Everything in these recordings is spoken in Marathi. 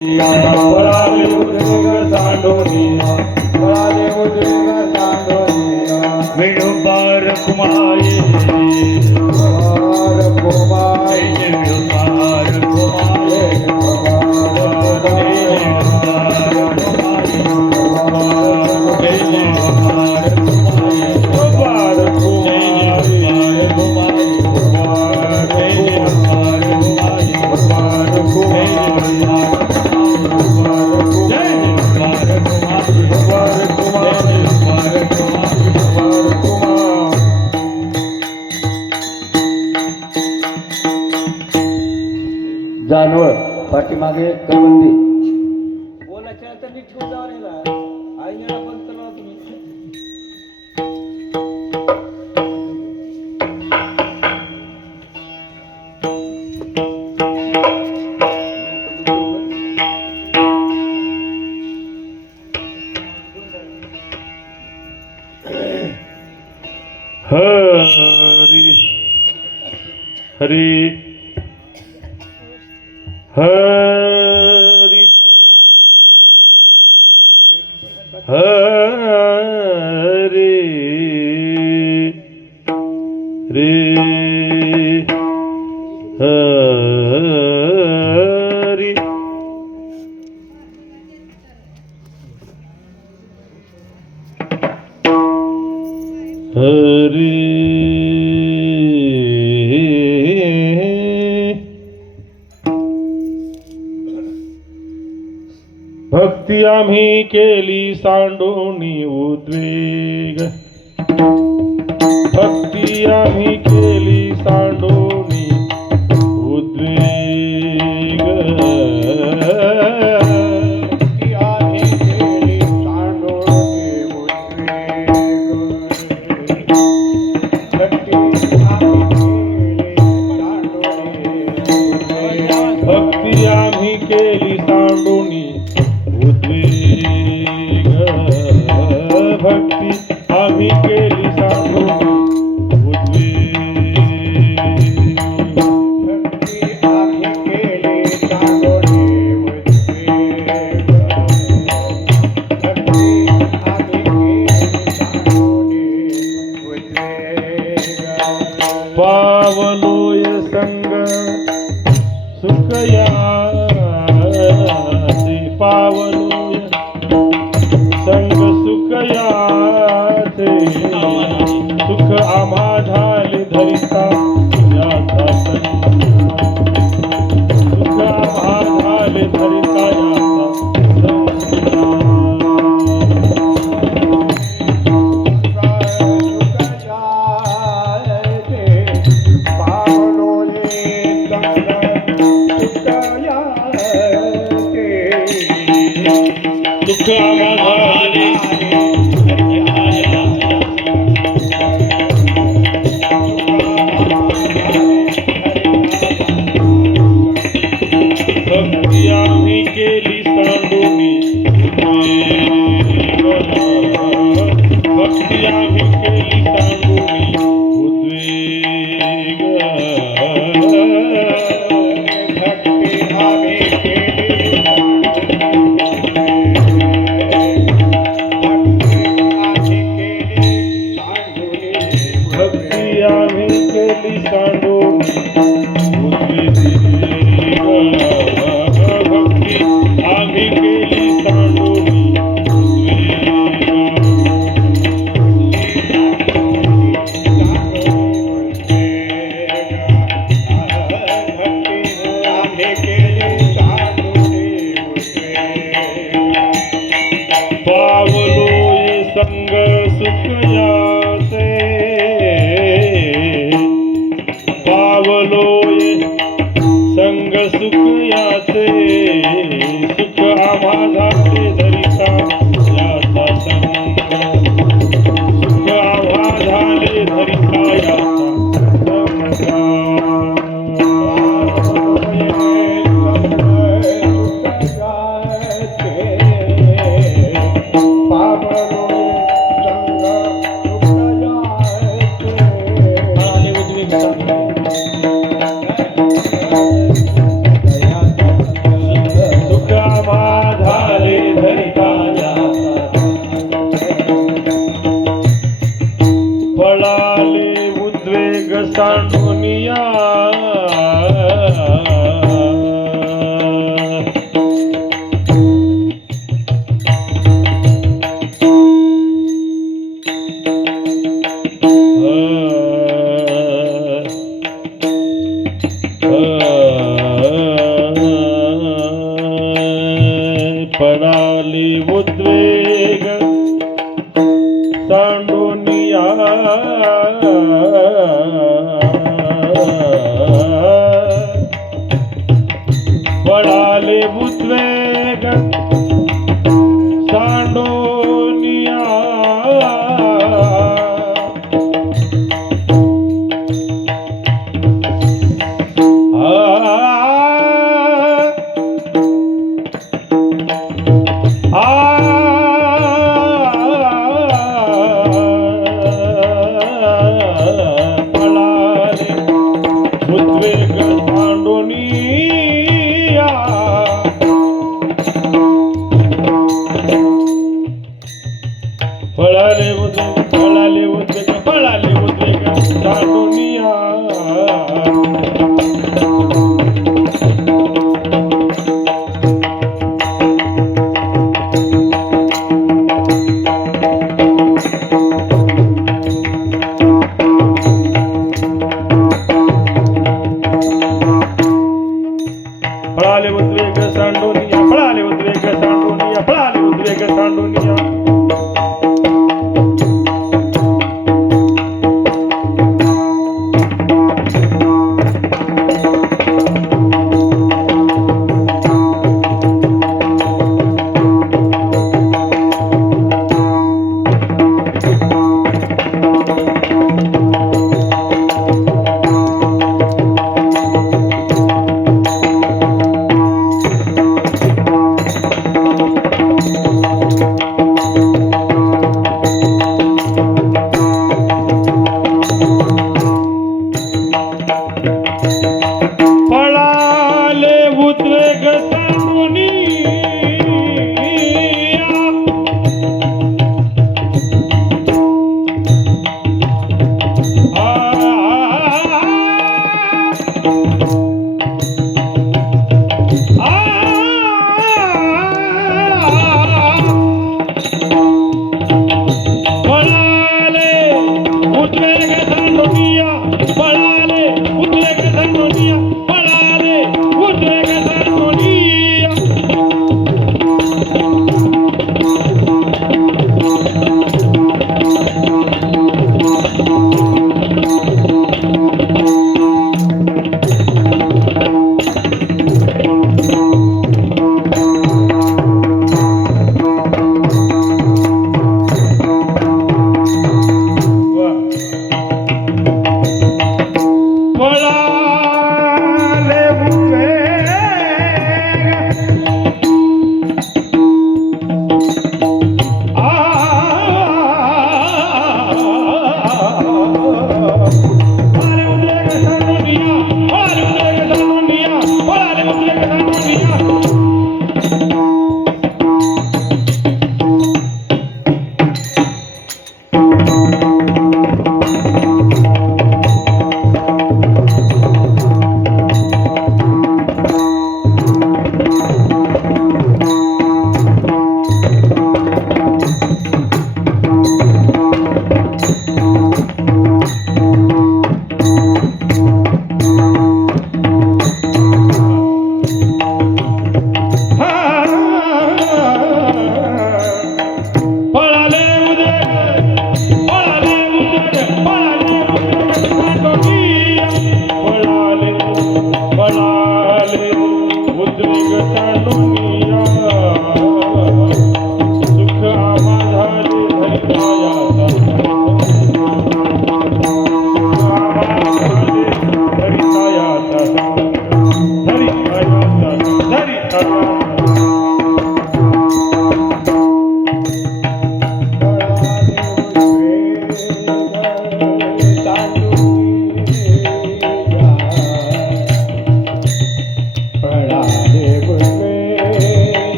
पळाले उद्रेक सांडोनिया पळाले उद्रेक सांडोनिया विडुंबार कुमाये कुमार कुमार विडुंबार कुमाये जानवळ पाठीमागे करवंदी बोलायच्या तर नीट ठेवून जावं नाही ना आईला बंद करा तुम्ही हरी हरी हरी हरी रे हरी हरी भक्ती आम्ही केली सांडोनी उद्वेग भक्ती आम्ही केली सांडोनी उद्वेग भक्ती आम्ही केली सांडोनी उद्वेग भक्ती आम्ही केली सांडोनी भक्ती आम्ही केली सांडोनी पावलोय संग सुखया पावलोय संग सुखयाचे सुख आम्हा झाले धरिता याचा सुख आम्हा झाले धरिता सुख आम्हा भक्ती आम्ही केली सांडोनी भक्ती आम्ही केली सांडोनी उद्वेग भक्ती आम्ही केली भक्ती आम्ही केली सांडोनी भक्ती आम्ही केली सांडोनी पावलोय संग सुखयासे पावलोय संग सुखयाचे सुख आम्हा पडाले उद्वेग सांडोनिया पडाले उद्वेग सांडोनिया पडाले उद्वेग सांडोनिया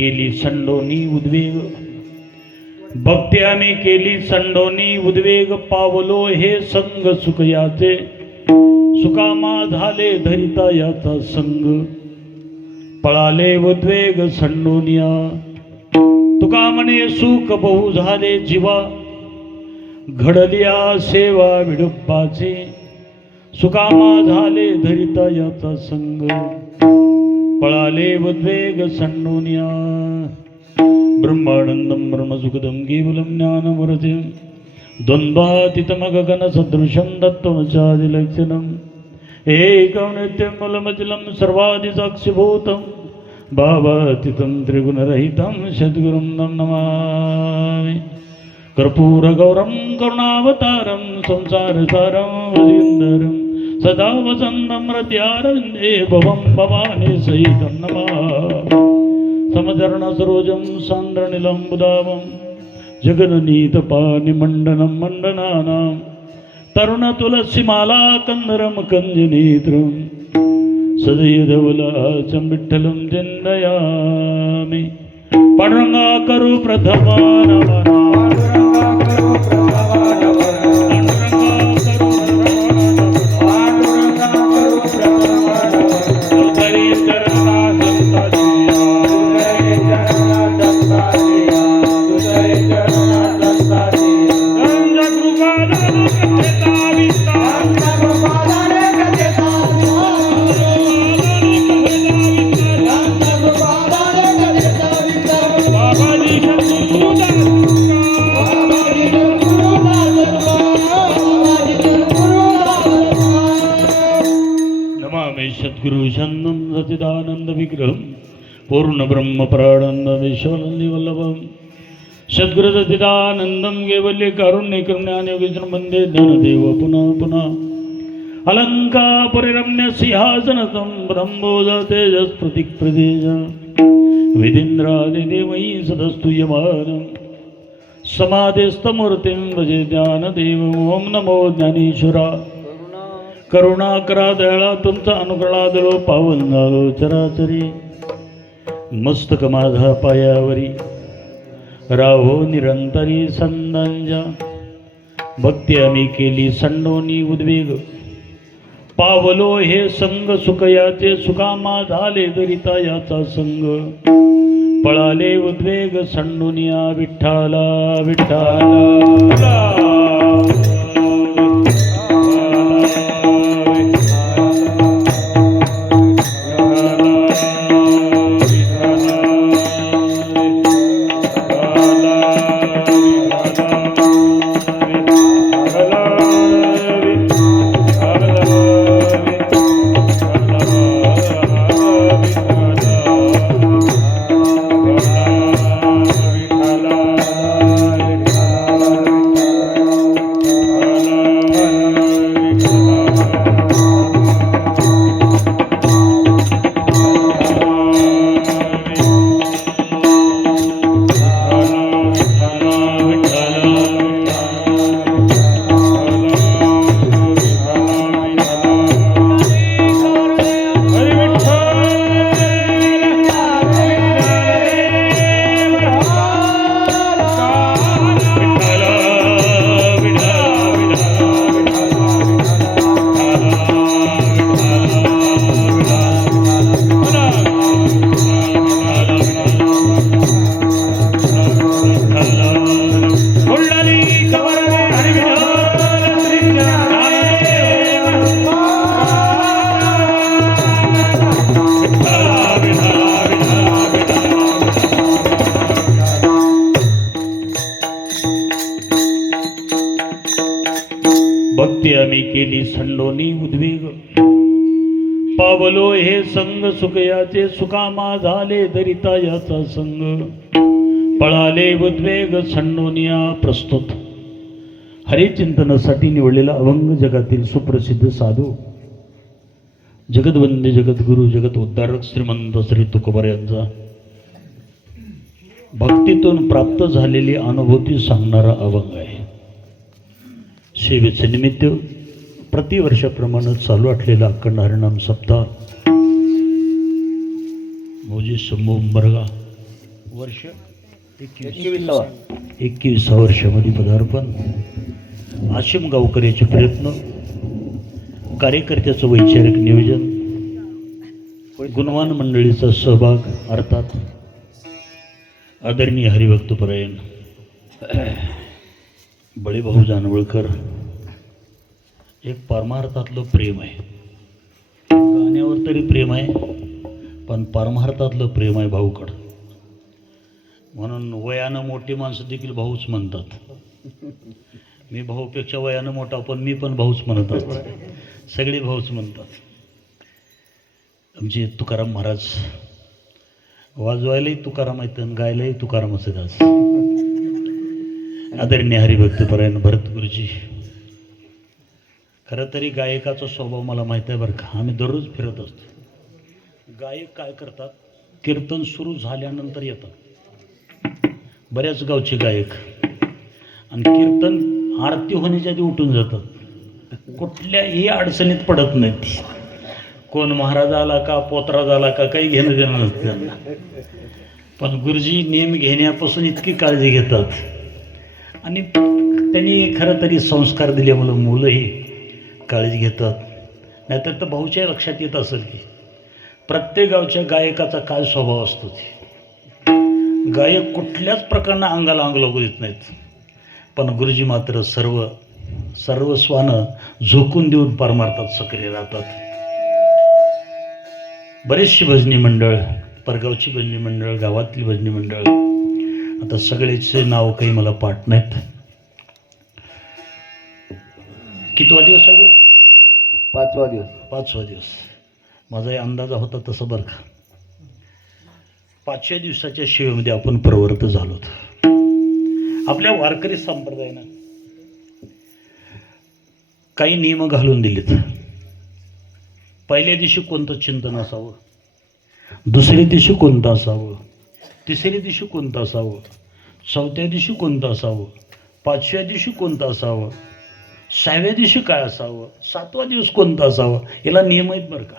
केली संडोनी उद्वेग, भक्ती आम्ही केली संडोनी उद्वेग, पावलो हे संग सुख याचे, सुकामा झाले धरिता याचा संग, पळाले उद्वेग संडोनिया, तुका म्हणे सुख बहु झाले जीवा, घडलिया सेवा विडुप्पाचे, सुकामा झाले धरिता याचा संग, पळाले उद्वेग संडोनिया, ब्रह्मानंदम ब्रह्मसुखदम केवलम ज्ञानमूर्तिं, द्वंद्वातीतम गगन सदृशं तत्त्वमचादिलक्षणम्, एकं नित्यं मूलमचलं सर्वादिसाक्षिभूतं, भावातीतं त्रिगुणरहितं सद्गुरुं नमामि। कर्पूरगौरं करुणावतारं संसारसारं वजीन्दरं, सदा वसन्तं हृदयारविन्दे भवं भवानी सहितं नमामि। समचरणसरोजं सान्द्रनिलम्बुदावं, जगन्नीतपानिमण्डनं मण्डनानां, तरुणतुलसीमाला कन्दरं कञ्जनेत्रं, सदयधवलाचं विठ्ठलं चिन्तयामि। पांडुरंगा करू प्रथमा नमः, सद्गुरु शरणं सच्चिदानंद विग्रहं पूर्ण ब्रह्म परानंद विश्वानंदी वल्लभं, सद्गुरु सच्चिदानंदं केवल्य कारुण्य करुण्यान योगेश्वर वंदे ज्ञानदेव पुनः पुनः, अलंकापुरीरम्य सिंहासनस्थं ब्रह्मोज तेजस्प्रतिक प्रदेश, विधीन्द्रादिदेवैः सदस्तूयमानं, समाधिस्थमूर्तिं भजे ज्ञानदेवं। ओम नमो ज्ञानेश्वरा, करुणा करा दयाळा, तुमचा अनुग्रह दलो पावन झालो चराचरी, मस्तक माझा पायावरी राहो निरंतरी संदांजा, भक्ती आम्ही केली संडोनी उद्वेग, पावलो हे संग सुख याचे, सुकामा झाले दरिता याचा संग, पळाले उद्वेग संडोनिया, विठ्ठला विठ्ठला। भक्ती आम्ही केली संडोनी उद्वेग, पावलो हे संग सुख याचे, सुकामा झाले दरिता याचा संग, पळाले उद्वेग संडोनिया। प्रस्तुत हरिचिंतनासाठी निवडलेला अभंग जगातील सुप्रसिद्ध साधू, जगद्वंद्य जगद्गुरु जगत उद्धारक श्रीमंत श्री तुकोबार यांचा भक्तीतून प्राप्त झालेली अनुभूती सांगणारा अभंग आहे। सेवेचे निमित्त प्रतिवर्षाप्रमाणे चालू असलेला अखंड हरिनाम सप्ताह मौजी समूह उंबरगा वर्ष 21. 21 वर्षामध्ये पदार्पण, आशिम गावकऱ्याचे प्रयत्न, कार्यकर्त्याचं वैचारिक नियोजन, गुणवान मंडळीचा सहभाग, अर्थात आदरणीय हरिभक्तपरायण बळीभाऊ जानवळकर. एक परमार्थातलं प्रेम आहे, गाण्यावर तरी प्रेम आहे पण परमार्थातलं प्रेम आहे भाऊकडं. म्हणून वयानं मोठी माणसं देखील भाऊच म्हणतात. मी भाऊपेक्षा वयानं मोठा पण मी पण भाऊच म्हणत असतो, सगळे भाऊच म्हणतात. आमचे तुकाराम महाराज वाजवायलाही तुकाराम आहेत आणि गायलाही तुकाराम असत. आज आदरणीय हरिभक्तपरायण भरत गुरुजी. खरं तरी गायकाचा स्वभाव मला माहीत आहे बरं का. आम्ही दररोज फिरत असतो. गायक काय करतात, कीर्तन सुरू झाल्यानंतर येतात बऱ्याच गावचे गायक, आणि कीर्तन आरती होण्याच्या आधी उठून जातात. कुठल्याही अडचणीत पडत नाहीत. कोण महाराज आला का, पोतराज आला का, काही घेणं देणं नसतं त्यांना. पण गुरुजी नेम घेण्यापासून इतकी काळजी घेतात, आणि त्यांनी खरं तरी संस्कार दिल्यामुळं मुलंही काळजी घेतात. नाहीतर तर भाऊच्या लक्षात येत असेल की प्रत्येक गावच्या गायकाचा काय स्वभाव असतो. ते गायक कुठल्याच प्रकारनं अंगाला अंग लागू देत नाहीत, पण गुरुजी मात्र सर्वस्वानं झोकून देऊन परमार्थात सक्रिय राहतात. बरेचशी भजनी मंडळ, परगावची भजनी मंडळ, गावातली भजनी मंडळ, आता सगळेचे नाव काही मला पाठ नाहीत. कितवा दिवस आहे गुरुजी? 5वा दिवस. 5वा दिवस. माझा अंदाजा होता तसं बरं का. 5व्या दिवसाच्या शिवेमध्ये आपण प्रवृत्त झालो. आपल्या वारकरी संप्रदायानं काही नियम घालून दिलेत. पहिल्या दिवशी कोणतं चिंतन असावं, दुसऱ्या दिवशी कोणतं असावं, तिसऱ्या दिवशी कोणतं असावं, चौथ्या दिवशी कोणतं असावं, 5व्या दिवशी कोणतं असावं, 6व्या दिवशी काय असावं, 7वा दिवस कोणता असावं, याला नियम आहेत बरं का.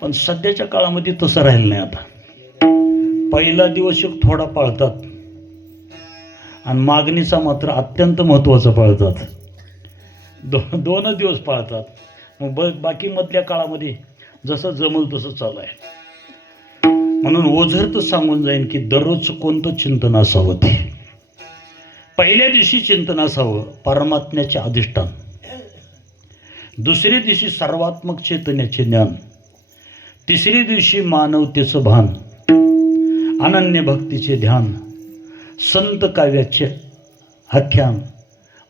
पण सध्याच्या काळामध्ये तसं राहिलं नाही. आता पहिला दिवस एक थोडा पाळतात आणि मागणीचा मात्र अत्यंत महत्त्वाचा पाळतात. दोनच दिवस पाळतात. मग बाकी मधल्या काळामध्ये जसं जमल तसं चालू आहे. म्हणून ओझर तर सांगून जाईन की दररोजचं कोणतं चिंतन असावं. ते पहिल्या दिवशी चिंतन असावं परमात्म्याचे अधिष्ठान, दुसऱ्या दिवशी सर्वात्मक चैतन्याचे ज्ञान, तिसऱ्या दिवशी मानवतेचं भान, अनन्य भक्तीचे ध्यान, संत काव्याचे आख्यान,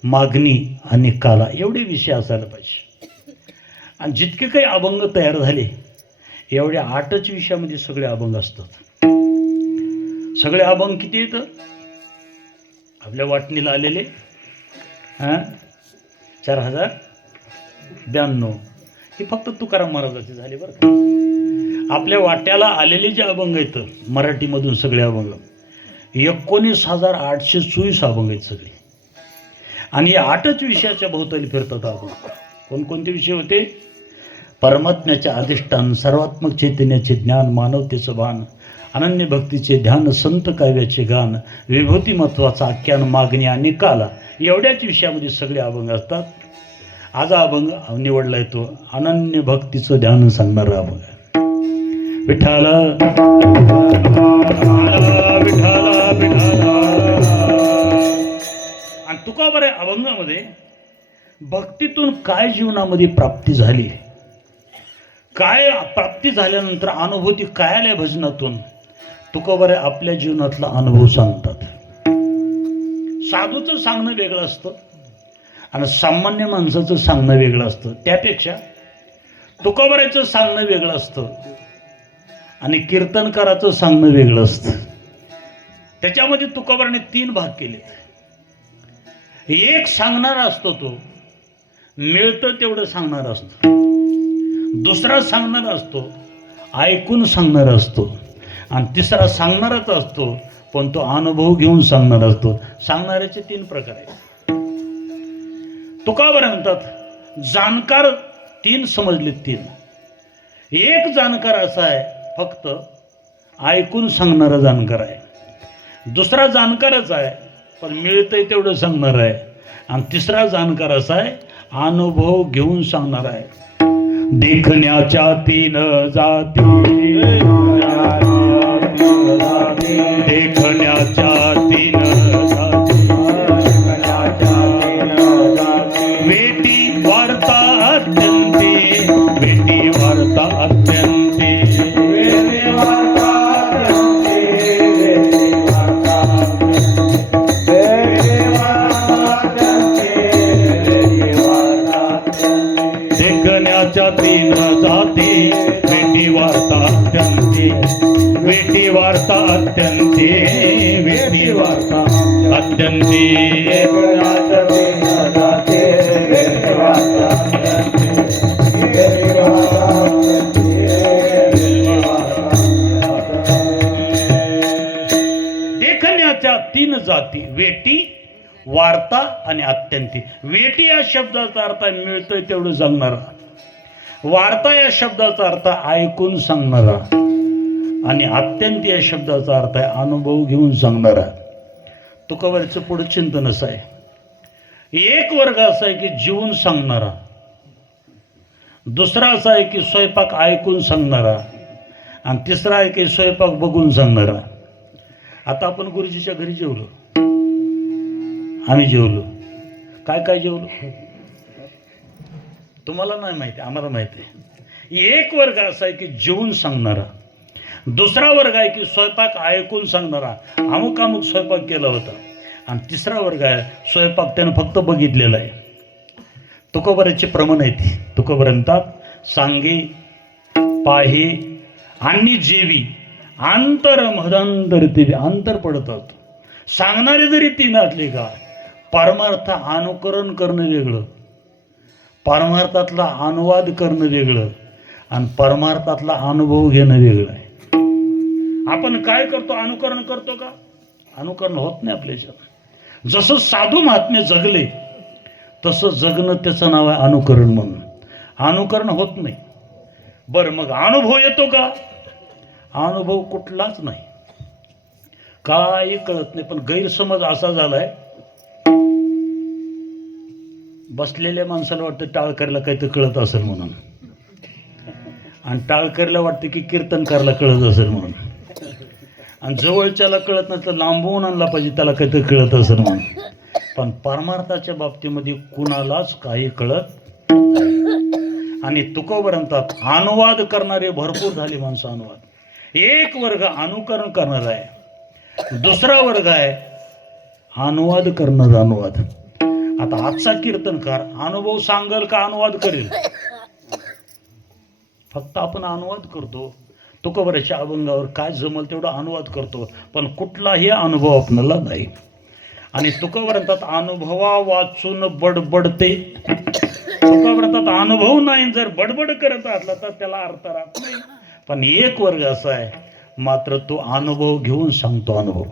मागणी आणि काला, एवढे विषय असायला पाहिजे. आणि जितके काही अभंग तयार झाले एवढ्या 8च विषयामध्ये सगळे अभंग असतात. सगळे अभंग किती येतं आपल्या वाटणीला आलेले? 4092. हे फक्त तुकाराम महाराजाचे झाले बरं का. आपल्या वाट्याला आलेले जे अभंग आहेत मराठीमधून सगळे अभंग 19,824 अभंग आहेत सगळे. आणि या 8च विषयाच्या भोवताली फिरतात अभंग. कोणकोणते विषय होते? परमात्म्याचे अधिष्ठान, सर्वात्मक चैतन्याचे ज्ञान, मानवतेचं भान, अनन्य भक्तीचे ध्यान, संत काव्याचे गान, विभूती महत्वाचा आख्यान, मागणी आणि काला, एवढ्याच विषयामध्ये सगळे अभंग असतात. आज अभंग निवडला येतो अनन्य भक्तीचं ध्यान सांगणारा अभंग. विठाला विठाला विठाला. आणि तुका बरे अभंगामध्ये भक्तीतून काय जीवनामध्ये प्राप्ती झाली, काय प्राप्ती झाल्यानंतर अनुभूती काय आल्या भजनातून, तुकोबारे आपल्या जीवनातला अनुभव सांगतात. साधूचं सांगणं वेगळं असतं आणि सामान्य माणसाचं सांगणं वेगळं असतं. त्यापेक्षा तुकोबाऱ्याचं सांगणं वेगळं असतं आणि कीर्तनकाराचं सांगणं वेगळं असतं. त्याच्यामध्ये तुकोबाराने 3 भाग केलेत. एक सांगणारा असतो, तो मिळतं तेवढं सांगणारा असतो. दुसरा सांगणारा असतो, ऐकून सांगणारा असतो. आणि तिसरा सांगणाराच असतो पण तो अनुभव घेऊन सांगणारा असतो. सांगणाऱ्याचे 3 प्रकार आहेत. तुकाबार म्हणतात जाणकार 3 समजले. 3 एक जाणकार असा आहे फक्त ऐकून सांगणारा जाणकार आहे, दुसरा जाणकारच आहे पण मिळतंय तेवढं सांगणार आहे, आणि तिसरा जाणकार असा आहे अनुभव घेऊन सांगणार आहे. देखण्याच्या तीन जाती, देखण्याच्या तीन जाती, वेटी वार्ता अत्यंती, वेटी वार्ता अत्यंती, देखण्याच्या तीन जाती, वेटी वार्ता अत्यंती, वेटी वार्ता अत्यंती, वेटी वार्ता अत्यंती. देखण्याच्या तीन जाती, वेटी वार्ता आणि अत्यंती. वेटी या शब्दाचा अर्थ आहे मिळतोय तेवढं सांगणारा, वार्ता या शब्दाचा अर्थ ऐकून सांगणारा, आणि अत्यंत या शब्दाचा अर्थ आहे अनुभव घेऊन सांगणारा. तुकोबाराचं पुढे चिंतन असं आहे, एक वर्ग असा आहे की जीवन सांगणारा, दुसरा असा आहे की स्वयंपाक ऐकून सांगणारा, आणि तिसरा आहे की स्वयंपाक बघून सांगणारा. आता आपण गुरुजीच्या घरी जेवलो, आम्ही जेवलो, काय काय जेवलो तुम्हाला नाही माहिती, आम्हाला माहिती आहे. एक वर्ग असा आहे की जेवून सांगणारा, दुसरा वर्ग आहे की स्वयंपाक ऐकून सांगणारा, अमुक अमुक स्वयंपाक केला होता, आणि तिसरा वर्ग आहे स्वयंपाक त्यानं फक्त बघितलेला आहे. तुकोबाराचे प्रमाण आहेत. तुकोबार म्हणतात सांगे पाहे आणि जेवी अंतर मधांतर, ते अंतर पडतात. सांगणारे जरी तीन असले का, परमार्थ अनुकरण करणं वेगळं, परमार्थातला अनुवाद करणं वेगळं, आणि परमार्थातला अनुभव घेणं वेगळं आहे. आपण काय करतो, अनुकरण करतो का? अनुकरण होत नाही आपल्याच्यात. जसं साधू महात्मे जगले तसं जगणं त्याचं नाव आहे अनुकरण म्हणून. अनुकरण होत नाही. बरं मग अनुभव येतो का? अनुभव कुठलाच नाही, काही कळत नाही. पण गैरसमज असा झालाय, बसलेल्या माणसाला वाटतं टाळकरीला काहीतरी कळत असेल म्हणून, आणि टाळकरीला वाटतं की कीर्तनकारला कळत असेल म्हणून, आणि जवळच्याला कळत नसलं लांबवून आणला पाहिजे त्याला काहीतरी कळत असेल म्हणून. पण परमार्थाच्या बाबतीमध्ये कुणालाच काही कळत. आणि तुकोबार म्हणतात अनुवाद करणारे भरपूर झाले माणसं. अनुवाद, एक वर्ग अनुकरण करणार आहे, दुसरा वर्ग आहे अनुवाद करणार. अनुवाद, आता आजचा कीर्तनकार अनुभव सांगल का अनुवाद करेल? फक्त आपण अनुवाद करतो. तुकोबाराच्या अभंगावर काय जमल तेवढा अनुवाद करतो, पण कुठलाही अनुभव आपल्याला नाही. आणि तुकोबार म्हणतात अनुभवा वाचून बडबडते. तुकोबार म्हणतात अनुभव नाही, जर बडबड करत असला तर त्याला अर्थ राहत नाही. पण एक वर्ग असा आहे मात्र तो अनुभव घेऊन सांगतो. अनुभव,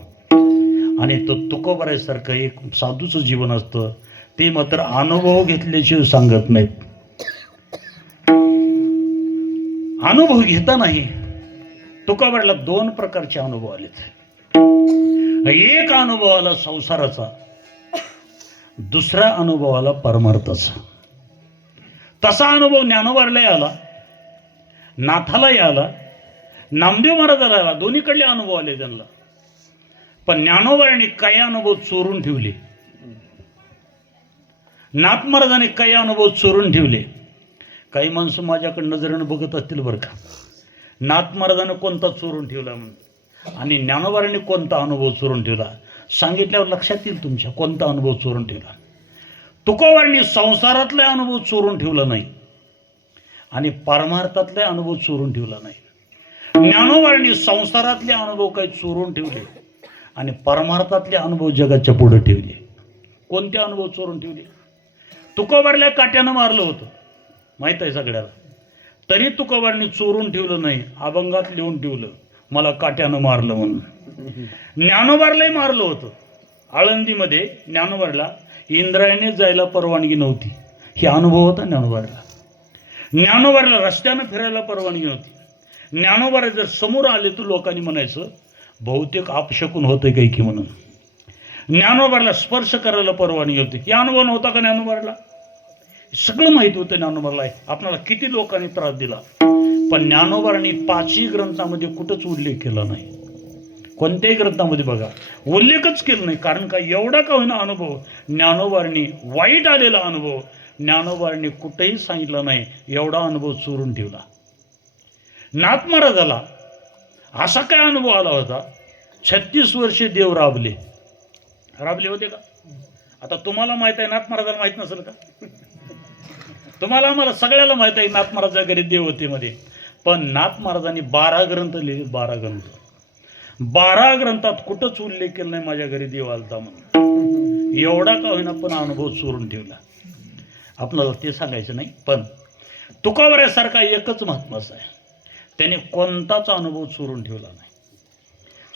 आणि तो तुकोबारासारखं एक साधूचं जीवन असतं, ते मात्र अनुभव घेतल्याशिवाय सांगत नाहीत. अनुभव घेता नाही. तुकोबाराला दोन प्रकारचे अनुभव आलेत. एक अनुभव आला संसाराचा, दुसरा अनुभव आला परमार्थाचा. तसा अनुभव ज्ञानोबारालाही आला, नाथालाही आला, नामदेव महाराजाला आला. दोन्हीकडले अनुभव आले त्यांना. पण ज्ञानोबारांनी काही अनुभव चोरून ठेवले, नाथ महाराजांनी काही अनुभव चोरून ठेवले. काही माणसं माझ्याकडे नजरेनं बघत असतील बरं का, नाथ महाराजांनी कोणता चोरून ठेवला म्हणून, आणि ज्ञानोबारांनी कोणता अनुभव चोरून ठेवला सांगितल्यावर लक्षात येईल तुमच्या कोणता अनुभव चोरून ठेवला. तुकोबारांनी संसारातले अनुभव चोरून ठेवला नाही, आणि परमार्थातले अनुभव चोरून ठेवला नाही. ज्ञानोबारांनी संसारातले अनुभव काही चोरून ठेवले, आणि परमार्थातले अनुभव जगाच्या पुढे ठेवले. कोणते अनुभव चोरून ठेवले? तुकोबाराला काट्यानं मारलं होतं, माहित आहे सगळ्याला, तरी तुकोबारांनी चोरून ठेवलं नाही, अभंगात लिहून ठेवलं मला काट्यानं मारलं म्हणून. ज्ञानोबारालाही मारलं होतं. आळंदीमध्ये ज्ञानोबाराला इंद्रायणी जायला परवानगी नव्हती, हे अनुभव होता ज्ञानोबाराला. ज्ञानोबाराला रस्त्यानं फिरायला परवानगी नव्हती. ज्ञानोबा जर समोर आले तर लोकांनी म्हणायचं बहुतेक अपशकून होतंय काही की म्हणून. ज्ञानोबाला स्पर्श करायला परवानगी होती. हे अनुभव नव्हता का ज्ञानोबाला? सगळं माहिती होतं ज्ञानोबाला आपल्याला किती लोकांनी त्रास दिला, पण ज्ञानोबांनी 5ही ग्रंथामध्ये कुठंच उल्लेख केला नाही. कोणत्याही ग्रंथामध्ये बघा उल्लेखच केला नाही. कारण का एवढा का होईना अनुभव ज्ञानोबांनी, वाईट आलेला अनुभव ज्ञानोबांनी कुठेही सांगितलं नाही. एवढा अनुभव चोरून ठेवला. नाथ महाराजाला असा काय अनुभव आला होता, 36 वर्षे देव राबले होते का? आता तुम्हाला माहित आहे, नाथ महाराजाला माहित नसेल का? तुम्हाला आम्हाला सगळ्याला माहित आहे नाथ महाराजा घरी देव होते मध्ये. पण नाथ महाराजांनी 12 ग्रंथ लिहिले. 12 ग्रंथात कुठंच उल्लेख केला नाही माझ्या घरी देव आलता म्हणून. एवढा का होईना पण अनुभव चोरून ठेवला. आपल्याला ते सांगायचं नाही. पण तुकोबाऱ्यासारखा एकच महात्माचा आहे, त्याने कोणताच अनुभव चोरून ठेवला नाही.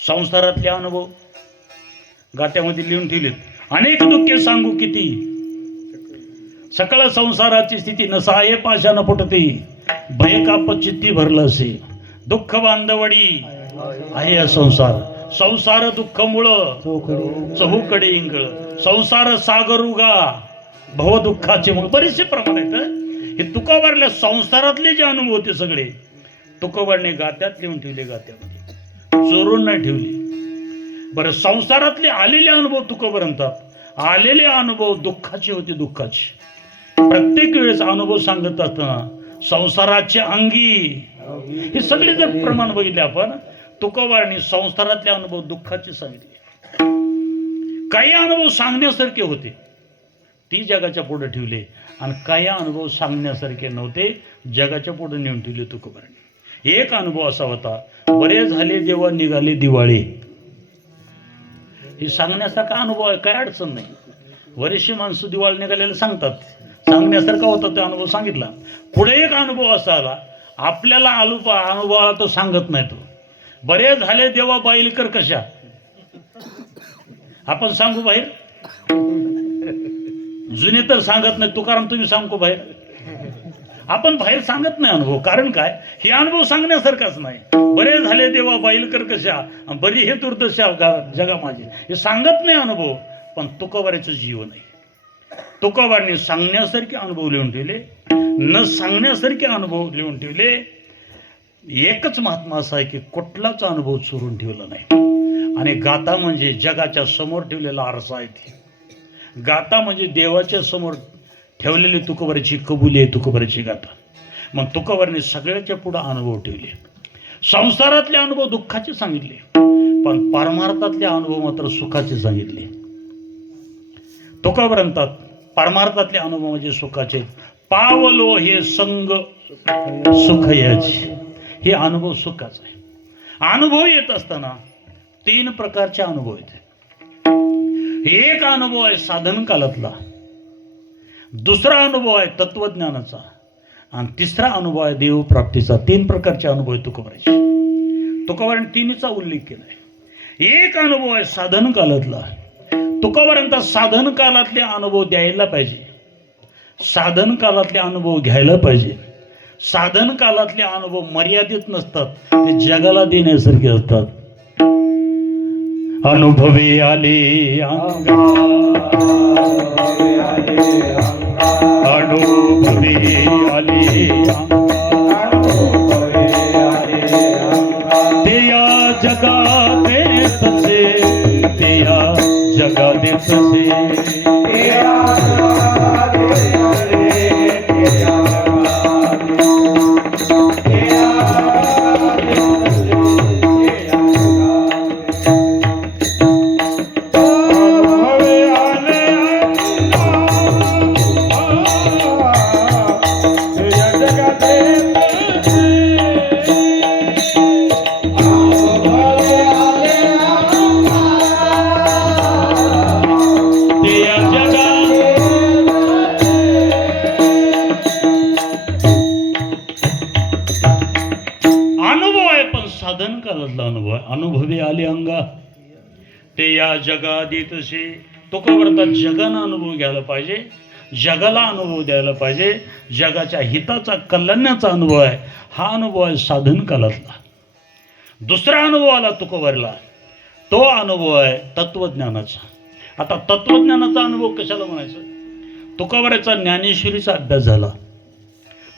संसारातले अनुभव गात्यामध्ये लिहून ठेवलेत. अनेक दुःखे सांगू किती, सकळ संसाराची स्थिती नसाये पाशानं फुटते, भय काप चित्ती भरलं असे, दुःख बांधवडी आहे या संसार, संसार दुःख मुळ चहूकडे इंगळ, संसार सागर उगा भव दुःखाचे मुळ. बरेचसे प्रमाण आहेत. हे तुकोबारल्या संसारातले जे अनुभव होते सगळे तुकोबारने गात्यात लिहून ठेवले, गात्यामध्ये चोरून नाही ठेवले. बरं, संसारातले आलेले अनुभव तुकोबारांतात आलेले अनुभव दुःखाचे होते. दुःखाचे प्रत्येक वेळेस अनुभव सांगत असताना संसाराचे अंगी हे सगळे जर प्रमाण बघितले आपण, तुकोबारांनी संसारातले अनुभव दुःखाचे सांगितले. काही अनुभव सांगण्यासारखे होते ती जगाच्या पुढे ठेवले, आणि काही अनुभव सांगण्यासारखे नव्हते जगाच्या पुढे नेऊन ठेवले तुकोबारांनी. एक अनुभव असा होता, बरे झाले जेव्हा निघाले दिवाळे. हे सांगण्यासारखा अनुभव आहे, काय अडचण नाही. बरेचशी माणसं दिवाळी निघालेले सांगतात, सांगण्यासारखा होता तो अनुभव सांगितला. पुढे एक अनुभव असा आला, आपल्याला अनुभव आला तो सांगत नाही. तो बरे झाले देवा बाईलकर कशा, आपण सांगू बाहेर? जुने तर सांगत नाही. तुकाराम तुम्ही सांगू बाहेर? आपण बाहेर सांगत नाही अनुभव. कारण काय, हे अनुभव सांगण्यासारखाच नाही. बरे झाले देवा बाईलकर कशा, बरी हे दुर्दशा जगा माझी, हे सांगत नाही अनुभव. पण तुकोबाराचं जीवन आहे. तुकोबारांनी सांगण्यासारखे अनुभव लिहून ठेवले, न सांगण्यासारखे अनुभव लिहून ठेवले. एकच महात्मा असा आहे की कुठलाच अनुभव चोरून ठेवला नाही. आणि गाथा म्हणजे जगाच्या समोर ठेवलेला आरसा आहे. ती गाथा म्हणजे देवाच्या समोर ठेवलेली तुकोबाराची कबुली आहे, तुकोबाराची गाथा. मग तुकोबारांनी सगळ्याच्या पुढे अनुभव ठेवले. संसारातले अनुभव दुःखाचे सांगितले, पण परमार्थातले अनुभव मात्र सुखाचे सांगितले. तुकोबारांतात परमार्थातले अनुभव म्हणजे सुखाचे. पावलो हे संग सुख याचे, हे अनुभव सुखाचा आहे. अनुभव येत असताना 3 प्रकारचे अनुभव आहेत. एक अनुभव आहे साधन कालातला, दुसरा अनुभव आहे तत्वज्ञानाचा, आणि तिसरा अनुभव आहे देवप्राप्तीचा. 3 प्रकारचे अनुभव आहे तुकोबाराचे. तुकोबारांनी 3चा उल्लेख केलाय. एक अनुभव आहे साधन कालातला. तुकोबारांचा साधन कालातले अनुभव द्यायला पाहिजे, साधन कालातले अनुभव घ्यायला पाहिजे. साधन कालातले अनुभव मर्यादित नसतात, ते जगाला देण्यासारखे असतात. अनुभवे आले अंगा, अनुभवे आले ते या जगात तसे, ते या जगात तसे. साधन कालातला अनुभव आहे. अनुभवे आले अंगा ते या जगात तसे. तुकोबारांचा जगानं अनुभव घ्यायला पाहिजे, जगाला अनुभव द्यायला पाहिजे. जगाच्या हिताचा कल्याणाचा अनुभव आहे. हा अनुभव आहे साधन कालातला. दुसरा अनुभव आला तुकोबारीला, तो अनुभव आहे तत्वज्ञानाचा. आता तत्वज्ञानाचा अनुभव कशाला म्हणायचं? तुकोबाराचा ज्ञानेश्वरीचा अभ्यास झाला,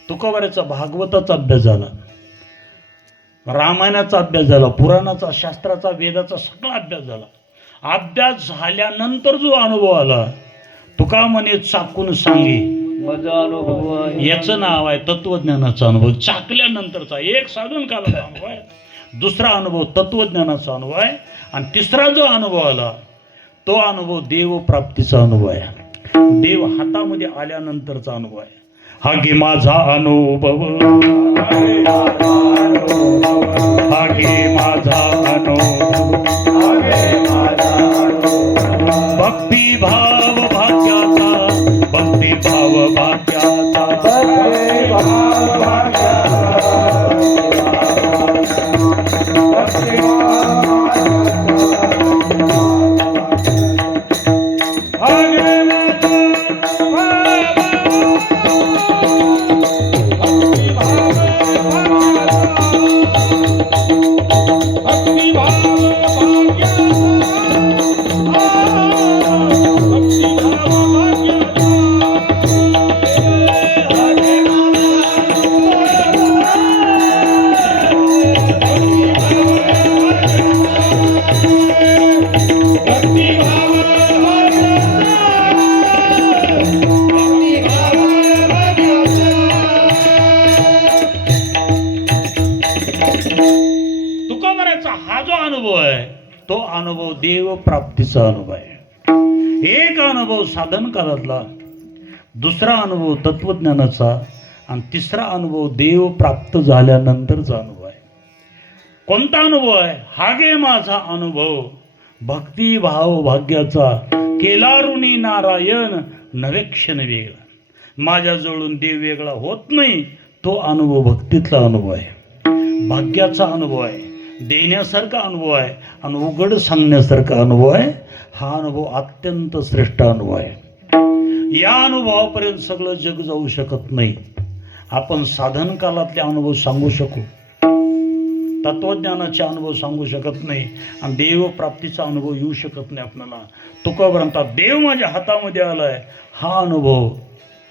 तुकोबाराचा भागवताचा अभ्यास झाला, रामायणाचा अभ्यास झाला, पुराणाचा, शास्त्राचा, वेदाचा सगळा अभ्यास झाला. अभ्यास झाल्यानंतर जो अनुभव आला, तुका म्हणे चाकून सांगे, माझा अनुभव आहे. याचं नाव आहे तत्वज्ञानाचा अनुभव. चाकल्यानंतरचा एक साधन कालाचा अनुभव आहे, दुसरा अनुभव तत्वज्ञानाचा अनुभव आहे, आणि तिसरा जो अनुभव आला तो अनुभव देवप्राप्तीचा अनुभव आहे. देव हातामध्ये आल्यानंतरचा अनुभव आहे. हा घे माझा अनुभव, हा घे माझा अनुभव, भक्ती भाव भाग्याचा, भक्ती भाव भाग्याचा, हा जो अनुभव आहे तो अनुभव देवप्राप्तीचा अनुभव आहे. एक अनुभव साधन कालातला, दुसरा अनुभव तत्वज्ञानाचा, आणि तिसरा अनुभव देव प्राप्त झाल्यानंतरचा अनुभव आहे. कोणता अनुभव आहे? हा गे माझा अनुभव, भक्ती भाव भाग्याचा, केला ऋणी नारायण, नवे क्षण वेगळा. माझ्याजवळून देव वेगळा होत नाही, तो अनुभव भक्तीतला अनुभव आहे, भाग्याचा अनुभव आहे, देण्यासारखा अनुभव आहे, आणि उघड सांगण्यासारखा अनुभव आहे. हा अनुभव अत्यंत श्रेष्ठ अनुभव आहे. या अनुभवापर्यंत सगळं जग जाऊ शकत नाही. आपण साधन कालातले अनुभव सांगू शकू, तत्वज्ञानाचे अनुभव सांगू शकत नाही, आणि देवप्राप्तीचा अनुभव येऊ शकत नाही आपल्याला. तुकोबा म्हणतात देव माझ्या हातामध्ये आलाय. हा अनुभव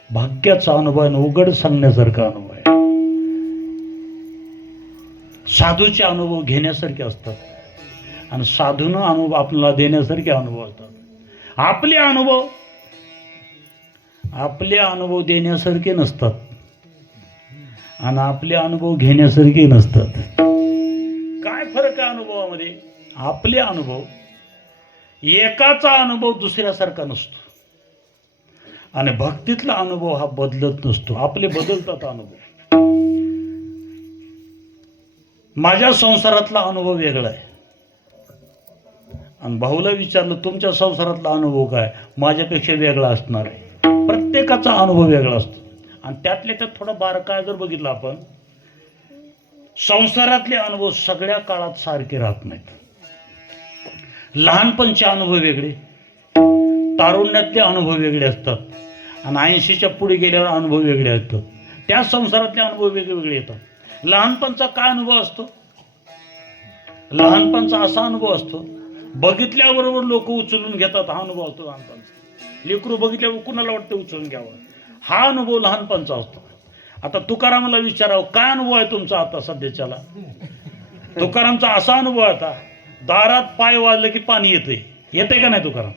भाग्याचा अनुभव आहे, उघड सांगण्यासारखा अनुभव आहे. साधूचे अनुभव घेण्यासारखे असतात, आणि साधून अनुभव आपल्याला देण्यासारखे अनुभव असतात. आपले अनुभव देण्यासारखे नसतात, आणि आपले अनुभव घेण्यासारखे नसतात. काय फरक आहे अनुभवामध्ये? आपले अनुभव, एकाचा अनुभव दुसऱ्यासारखा नसतो, आणि भक्तीतला अनुभव हा बदलत नसतो. आपले बदलतात अनुभव. माझ्या संसारातला अनुभव वेगळा आहे, आणि भाऊला विचारलं तुमच्या संसारातला अनुभव काय, माझ्यापेक्षा वेगळा असणार आहे. प्रत्येकाचा अनुभव वेगळा असतो, आणि त्यातल्या त्यात थोडा बारकाय जर बघितला आपण, संसारातले अनुभव सगळ्या काळात सारखे राहत नाहीत. लहानपणचे अनुभव वेगळे, तारुण्यातले अनुभव वेगळे असतात, आणि 80च्या पुढे गेल्यावर अनुभव वेगळे असतात. त्या संसारातले अनुभव वेगवेगळे येतात. लहानपणचा काय अनुभव असतो? लहानपणचा असा अनुभव असतो, बघितल्याबरोबर लोक उचलून घेतात, हा अनुभव असतो लहानपणचा. लेकरू बघितल्यावर कुणाला वाटतं उचलून घ्यावं, हा अनुभव लहानपणचा असतो. आता तुकारामाला विचारावं काय अनुभव आहे तुमचा आता सध्याच्याला? तुकारामचा असा अनुभव आहे, आता दारात पाय वाजलं की पाणी येते. येते का नाही तुकाराम?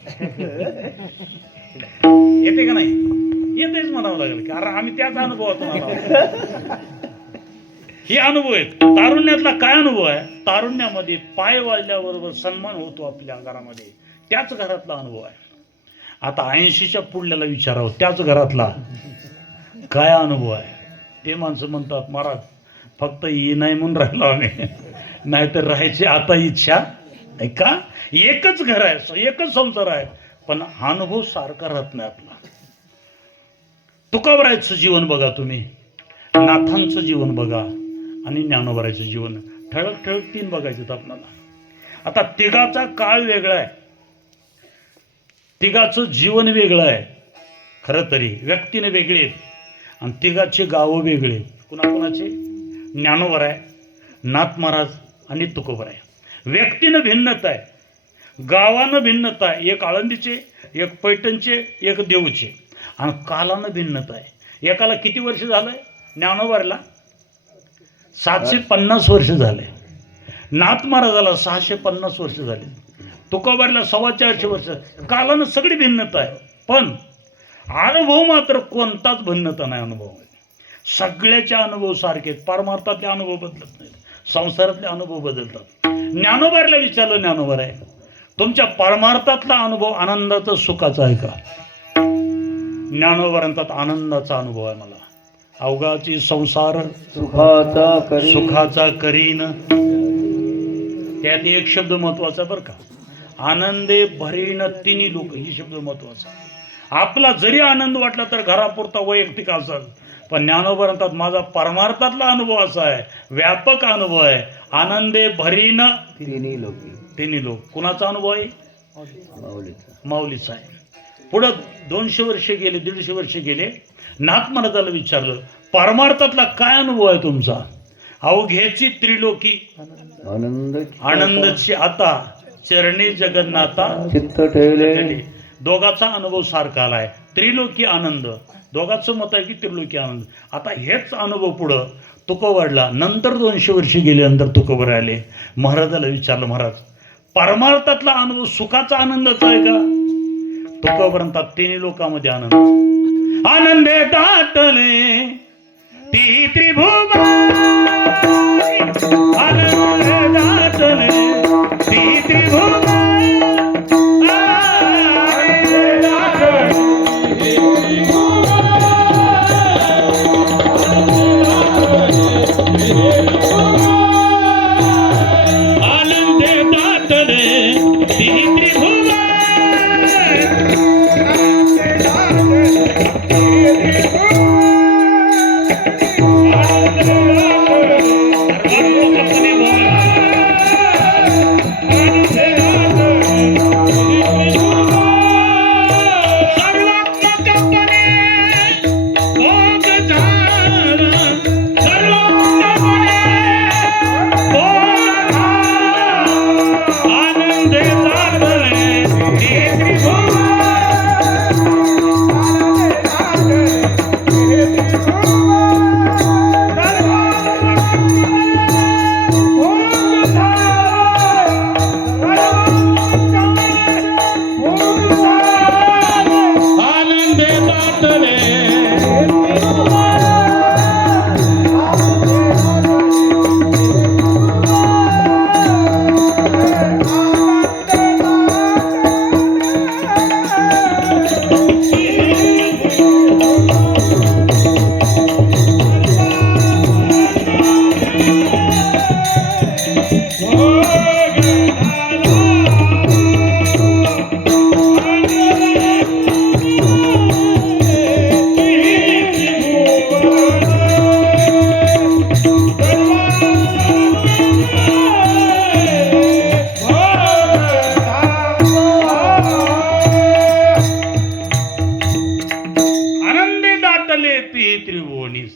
येते का नाही? येतेच म्हणावं लागेल, कारण आम्ही त्याच अनुभवात हे अनुभव आहेत. तारुण्यातला काय अनुभव आहे? तारुण्यामध्ये पाय वाजल्याबरोबर सन्मान होतो आपल्या घरामध्ये, त्याच घरातला अनुभव आहे. आता 80च्या पुढल्याला विचारावं त्याच घरातला काय अनुभव आहे? ते माणसं म्हणतात महाराज फक्त ये नाही म्हणून राहिलो आम्ही, नाहीतर राहायची आता इच्छा आहे का? एकच घर आहे, एकच संसार आहे, पण अनुभव सारखा राहत नाही आपला. तुकोबारायचं जीवन बघा तुम्ही, नाथांचं जीवन बघा, आणि ज्ञानोबारायचं जीवन, ठळक ठळक 3 बघायचं आपल्याला. आता तिघाचा काळ वेगळा आहे, तिघाचं जीवन वेगळं आहे, खरं तरी व्यक्तीने वेगळे आहेत आणि तिघाचे गावं वेगळे आहेत. कुणाकुणाचे? ज्ञानोबर आहे, नाथ महाराज आणि तुकोबर आहे. व्यक्तीनं भिन्नता आहे, गावानं भिन्नता आहे. एक आळंदीचे, एक पैठणचे, एक देऊचे. आणि कालानं भिन्नता आहे. एकाला किती वर्ष झालंय? ज्ञानोबाला 750 वर्ष झाले, नाथ महाराजाला 650 वर्ष झाले, तुकोबारला 425 वर्ष. कालानं सगळी भिन्नता आहे, पण अनुभव मात्र कोणताच भिन्नता नाही. अनुभव सगळ्याचे अनुभव सारखे आहेत. परमार्थातले अनुभव बदलत नाहीत, संसारातले अनुभव बदलतात. ज्ञानोबारला विचारलं, ज्ञानोबर आहे तुमच्या परमार्थातला अनुभव आनंदाचा सुखाचा आहे का? ज्ञानोबारांतात आनंदाचा अनुभव आहे. मला अवघाची संसार सुखाचा करीन. त्यात एक शब्द महत्वाचा बरं का, आनंदे भरीन तिन्ही लोक, ही शब्द महत्वाचा. आपला जरी आनंद वाटला तर घरापुरता वैयक्तिक असेल, पण ज्ञानोबारांतात माझा परमार्थातला अनुभव असा आहे, व्यापक अनुभव आहे. आनंदे भरीन तिन्ही लोक. कुणाचा अनुभव आहे? माऊलीचा आहे. पुढं 200 वर्ष गेले, 150 वर्ष गेले. नाथ महाराजाला विचारलं, परमार्थातला काय अनुभव आहे तुमचा? अवघ्याची त्रिलोकी आनंदची आता चरणी जगन्नाथा चित्त ठेवले. दोघाचा अनुभव सारखा आलाय. त्रिलोकी आनंद, दोघांचं मत आहे की त्रिलोकी आनंद. आता हेच अनुभव पुढं तुकोबारला नंतर 200 वर्ष गेल्यानंतर तुकोबार आले. महाराजाला विचारलं, महाराज परमार्थातला अनुभव सुखाचा आनंदाचा आहे का? तुकोबारांतात तिन्ही लोकांमध्ये आनंद. आनंदे दाटले ती त्रिभुवन, आनंदे दाटले ती त्रिभुवन,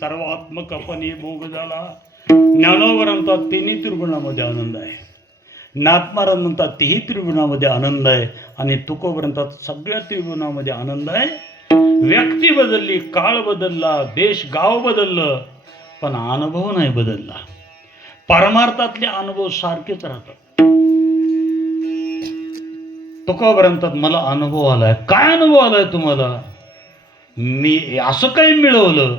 सर्वात्मकपणे भोग झाला. ज्ञानोबर म्हणतात तिन्ही त्रिगुणामध्ये आनंद आहे. नाथ महाराज म्हणतात तिही त्रिगुणामध्ये आनंद आहे. आणि तुकोबर म्हणतात सगळ्या त्रिगुणामध्ये आनंद आहे. व्यक्ती बदलली, काळ बदलला, देश गाव बदललं, पण अनुभव नाही बदलला. परमार्थातले अनुभव सारखेच राहतात. तुकोबर म्हणतात मला अनुभव आलाय. काय अनुभव आलाय तुम्हाला? मी असं काही मिळवलं,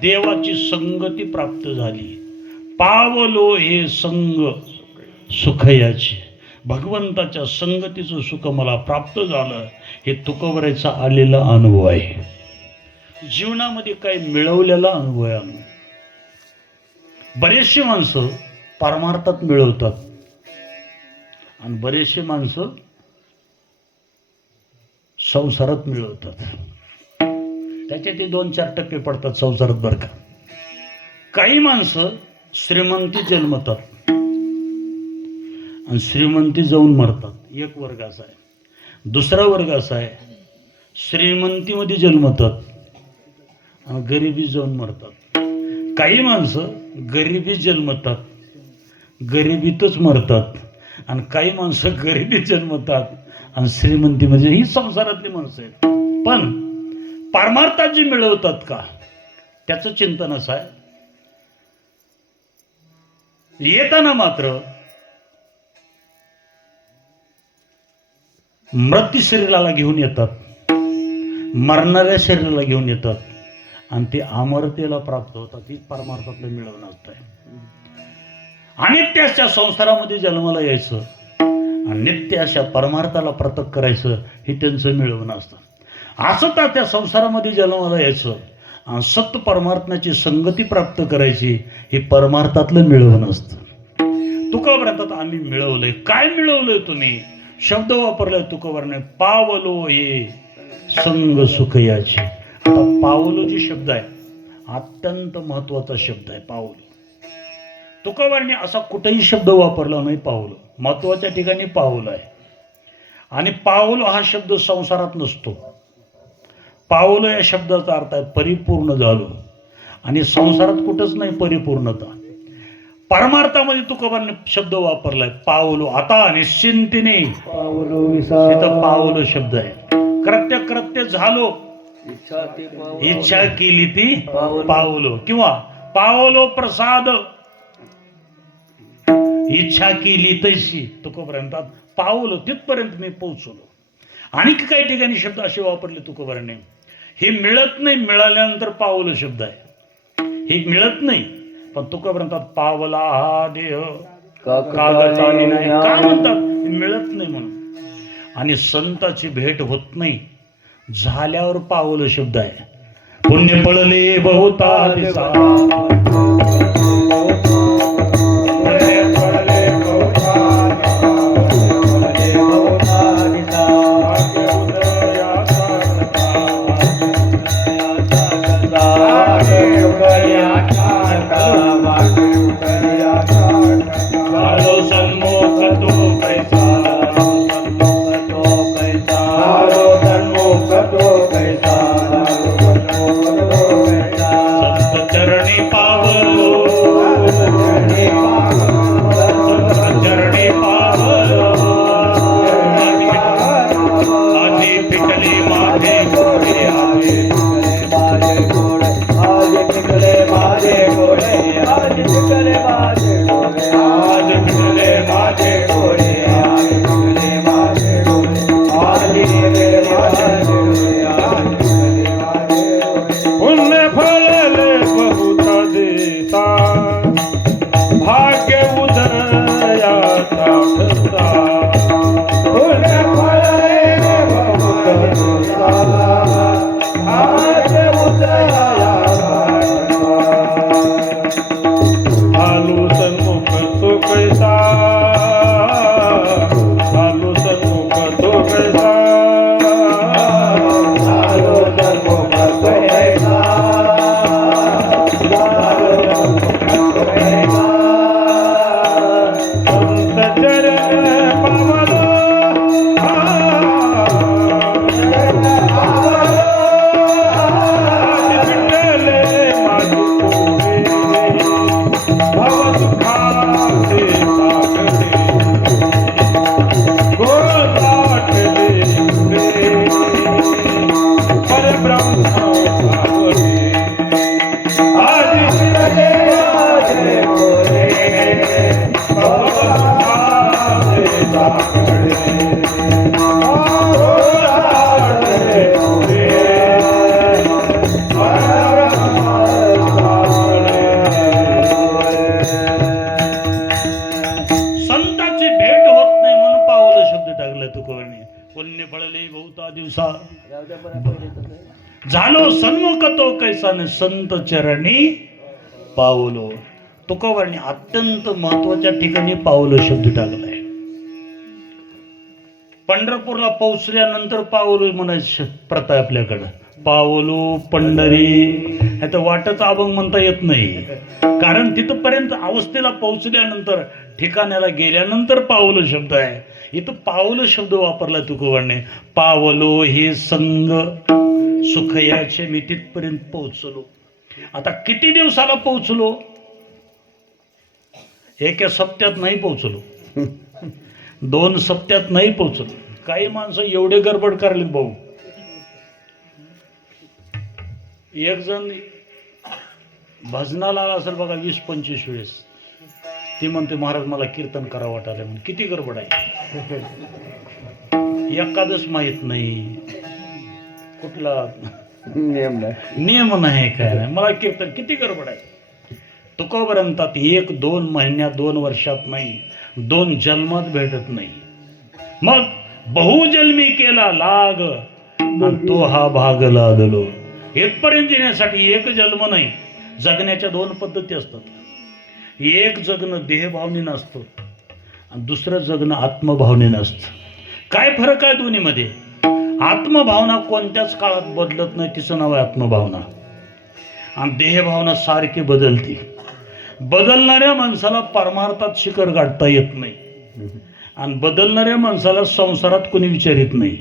देवाची संगती प्राप्त झाली, पावलो हे संग सुखयाचे, भगवंताच्या संगतीचं सुख मला प्राप्त झालं. हे तुकोबराचा आलेला अनुभव आहे. जीवनामध्ये काही मिळवलेला अनुभव आहे. बरेचसे माणसं परमार्थात मिळवतात आणि बरेचसे माणसं संसारात मिळवतात. त्याचे ते 2-4 टप्पे पडतात संसारात बरं का. काही माणसं श्रीमंती जन्मतात आणि श्रीमंती जाऊन मरतात. एक वर्ग असा आहे. दुसरा वर्ग असा आहे श्रीमंतीमध्ये जन्मतात आणि गरिबी जाऊन मरतात. काही माणसं गरिबीत जन्मतात, गरिबीतच मरतात, आणि काही माणसं गरिबीत जन्मतात आणि श्रीमंतीमध्ये. ही संसारातली माणसं आहेत. पण परमार्थात जी मिळवतात का त्याचं चिंतन असं आहे. येताना मात्र मृत्यू शरीराला घेऊन येतात, मरणाऱ्या शरीराला घेऊन येतात, आणि ते अमरतेला प्राप्त होतात. ही परमार्थातलं मिळवणं असतं. आणि नित्य संसारामध्ये जन्माला यायचं आणि नित्य अशा परमार्थाला प्रतक करायचं, हे त्यांचं मिळवणं असतं. असं तर त्या संसारामध्ये जन्माला यायचं आणि सत्य परमार्थाची संगती प्राप्त करायची, हे परमार्थातलं मिळवणं असतं. तुकोबरात आम्ही मिळवलंय. काय मिळवलंय तुम्ही? शब्द वापरलाय तुकोबराने, पावलो ये संग सुख याची. आता पावलो जी शब्द आहे अत्यंत महत्वाचा शब्द आहे. पावलो तुकोबराने असा कुठेही शब्द वापरला नाही. पावलो महत्वाच्या ठिकाणी पावलो आहे. आणि पावलो हा शब्द संसारात नसतो. पावलो या शब्दाचा अर्थ आहे परिपूर्ण झालो. आणि संसारात कुठंच नाही परिपूर्णता. परमार्थामध्ये तुकोबराने शब्द वापरलाय पावलो. आता निश्चिंतीने तिथं पावलो शब्द आहे. कृत्य झालो, इच्छा केली ती पावलो, किंवा पावलो प्रसाद, इच्छा केली तशी. तुकोबराने पावलो तिथपर्यंत मी पोहोचलो. आणि काही ठिकाणी शब्द असे वापरले तुकोबराने, हे मिळत नाही, मिळाल्यानंतर पावलो शब्द आहे. हे मिळत नाही, पण तुकोबराने पावला हा देह कागदाने नाही का म्हणतात? मिळत नाही म्हणून. आणि संताची भेट होत नाही, झाल्यावर पावलो शब्द आहे. पुण्य पळले बहुता दिसा, झालो सन्मुख तो कैसा ने संत चरणी पावलो. तुकोबराने अत्यंत महत्वाच्या ठिकाणी पावलो शब्द टाकलाय. पंढरपूरला पोहोचल्यानंतर पावलो म्हणायची प्रथा आपल्याकडं. पावलो पंढरी, आता वाटच अभंग म्हणता येत नाही, कारण तिथपर्यंत अवस्थेला पोहोचल्यानंतर ठिकाणाला गेल्यानंतर पावलो शब्द आहे. इथं पावलं शब्द वापरला तुकोबाने. पावलो हे संग सुखयाचे मी तिथपर्यंत पोहोचलो. आता किती दिवसाला पोहोचलो? एका सप्त्यात नाही पोहोचलो, 2 सप्त्यात नाही पोहोचलो. काही माणसं एवढे गडबड करले भाऊ. एक जण भजनाला आला असेल बघा 20-25 वेळेस, ती म्हणते महाराज मला कीर्तन करा वाटायला. म्हणून किती गडबड आहे. एखादच माहित नाही, कुठला नियम नाही, काय नाही, मला कीर्तन किती गडबड आहे. तुकोबरंतात 1-2 महिन्यात 2 वर्षात नाही, 2 जन्मात भेटत नाही. मग बहुजन्मी केला लाग आणि तो हा भाग लादलो. इथपर्यंत येण्यासाठी 1 जन्म नाही, जगण्याच्या 2 पद्धती असतात. एक जगणं देहभावनेनं असतं आणि दुसरं जगणं आत्मभावनेनं असतं. काय फरक आहे दोन्हीमध्ये? आत्मभावना कोणत्याच काळात बदलत नाही, तिचं नाव आहे आत्मभावना. आणि देहभावना सारखी बदलते. बदलणाऱ्या माणसाला परमार्थात शिखर गाठता येत नाही आणि बदलणाऱ्या माणसाला संसारात कोणी विचारित नाही.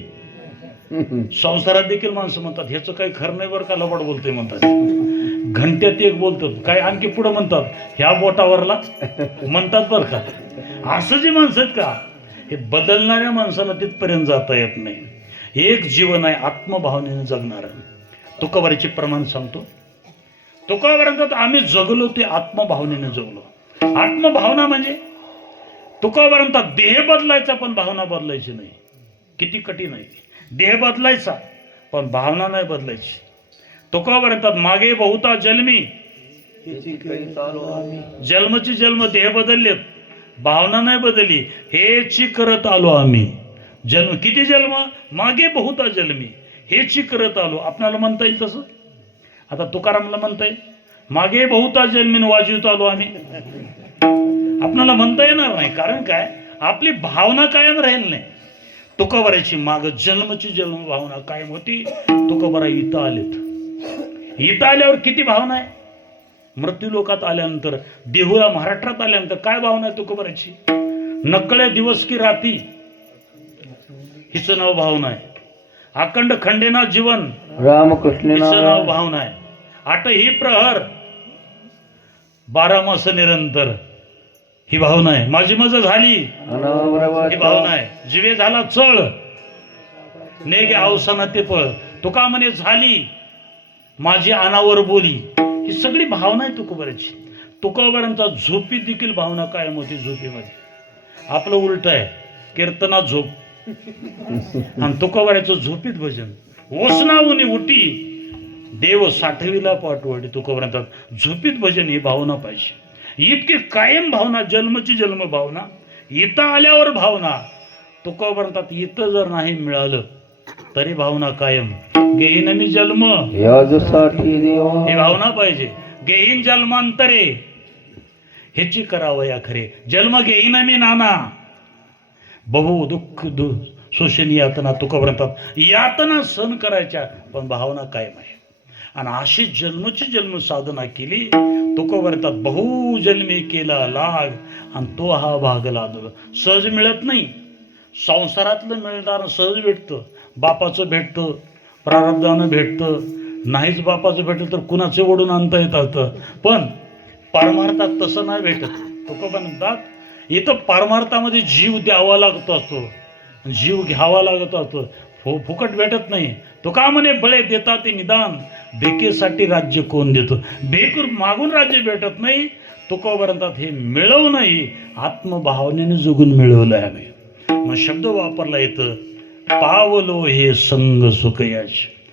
संसारात देखील माणसं म्हणतात ह्याचं काही खरं नाही बरं का, लबाड बोलतोय म्हणतात. घंट्यात एक बोलतात, काय आणखी पुढे म्हणतात ह्या बोटावरला म्हणतात बरं का. असं जे माणसं आहेत का, हे बदलणाऱ्या माणसाला तिथपर्यंत जाता येत नाही. एक जीवन आहे आत्मभावनेने जगणार. तुकोबाराचे प्रमाण सांगतो. तुकोबारांत आम्ही जगलो ते आत्मभावनेने जगलो. आत्मभावना म्हणजे तुकोबारांत देह बदलायचा पण भावना बदलायची नाही. किती कठीण आहे. देह बदलायचा पण भावना नाही बदलायची. तुकोबारांत मागे बहुता जन्मी, जन्मची जन्म देह बदललेत, भावना नाही बदलली. हेची करत आलो आम्ही. जन्म किती जन्म? मागे बहुता जन्मी, हेची करत आलो. आपल्याला म्हणता येईल तसं? आता तुकारामला म्हणता येईल मागे बहुता जन्मीन वाजवत आलो आम्ही? आपल्याला म्हणता येणार नाही. कारण काय, आपली भावना कायम राहील नाही. तुकोबाराची माग जन्मची जन्म भावना कायम होती. तुकोबारा इथं आलेत. इथं आल्यावर किती भावना आहे? मृत्यू लोकात आल्यानंतर, देहुला महाराष्ट्रात आल्यानंतर काय भावना आहे तुकोबाराची? नकळे दिवस की राती, हिचं नाव भावना आहे. अखंड खंडेना जीवन रामकृष्ण हिचं नाव भावना आहे. 8ही प्रहर 12 मास निरंतर ही भावना आहे. माझी मज झाली ही भावना आहे. जीवे झाला चळ नेगे अवसाना ते पळ, तुका म्हणे झाली माझी अनावर बोली. ही सगळी भावना आहे तुकोबाराची. तुकोबारांचा झोपी देखील भावना कायम होती. झोपेमध्ये आपलं उलट आहे, कीर्तना झोप आणि तुकोबाराचं झोपीत भजन. ओसनावून उठी देव साठवीला पाठवडी. तुकोबारांतात झोपीत भजन ही भावना पाहिजे. इतकी कायम भावना, जन्मची जन्म भावना, इथं आल्यावर भावना. तुकोबारांतात इथं जर नाही मिळालं तरी भावना कायम. घेईन मी जन्म ही भावना पाहिजे. घेईन जन्मांतरे ह्याची करावया खरे. जन्म घेईन मी नाना बहु दुःख शोषण यातना. तुकोबारांतात यातना सहन करायच्या पण भावना कायम आहे. आणि अशी जन्मची जन्म साधना केली. तुकोबारांतात बहुजन्मी केला लाग आणि तो हा भाग लादला. सहज मिळत नाही. संसारातलं मिळणार सहज भेटतं, बापाचं भेटतं, प्रारब्धानं भेटतं. नाहीच बापाचं भेटलं तर कुणाचे ओढून आणता येतात. पण परमार्थात तसं नाही भेटत. तुकोबा म्हणतात इथं परमार्थामध्ये जीव द्यावा लागत असतो, जीव घ्यावा लागत असतो. फुकट भेटत नाही. तुका म्हणे बळे देता ते निदान, भेकेसाठी राज्य कोण देतो? भेक मागून राज्य भेटत नाही. तुकोबारांतात हे मिळवणंही आत्मभावनेने जगून मिळवलं आहे आम्ही. मग शब्द वापरला येतं पावलो हे संग सुखयाच.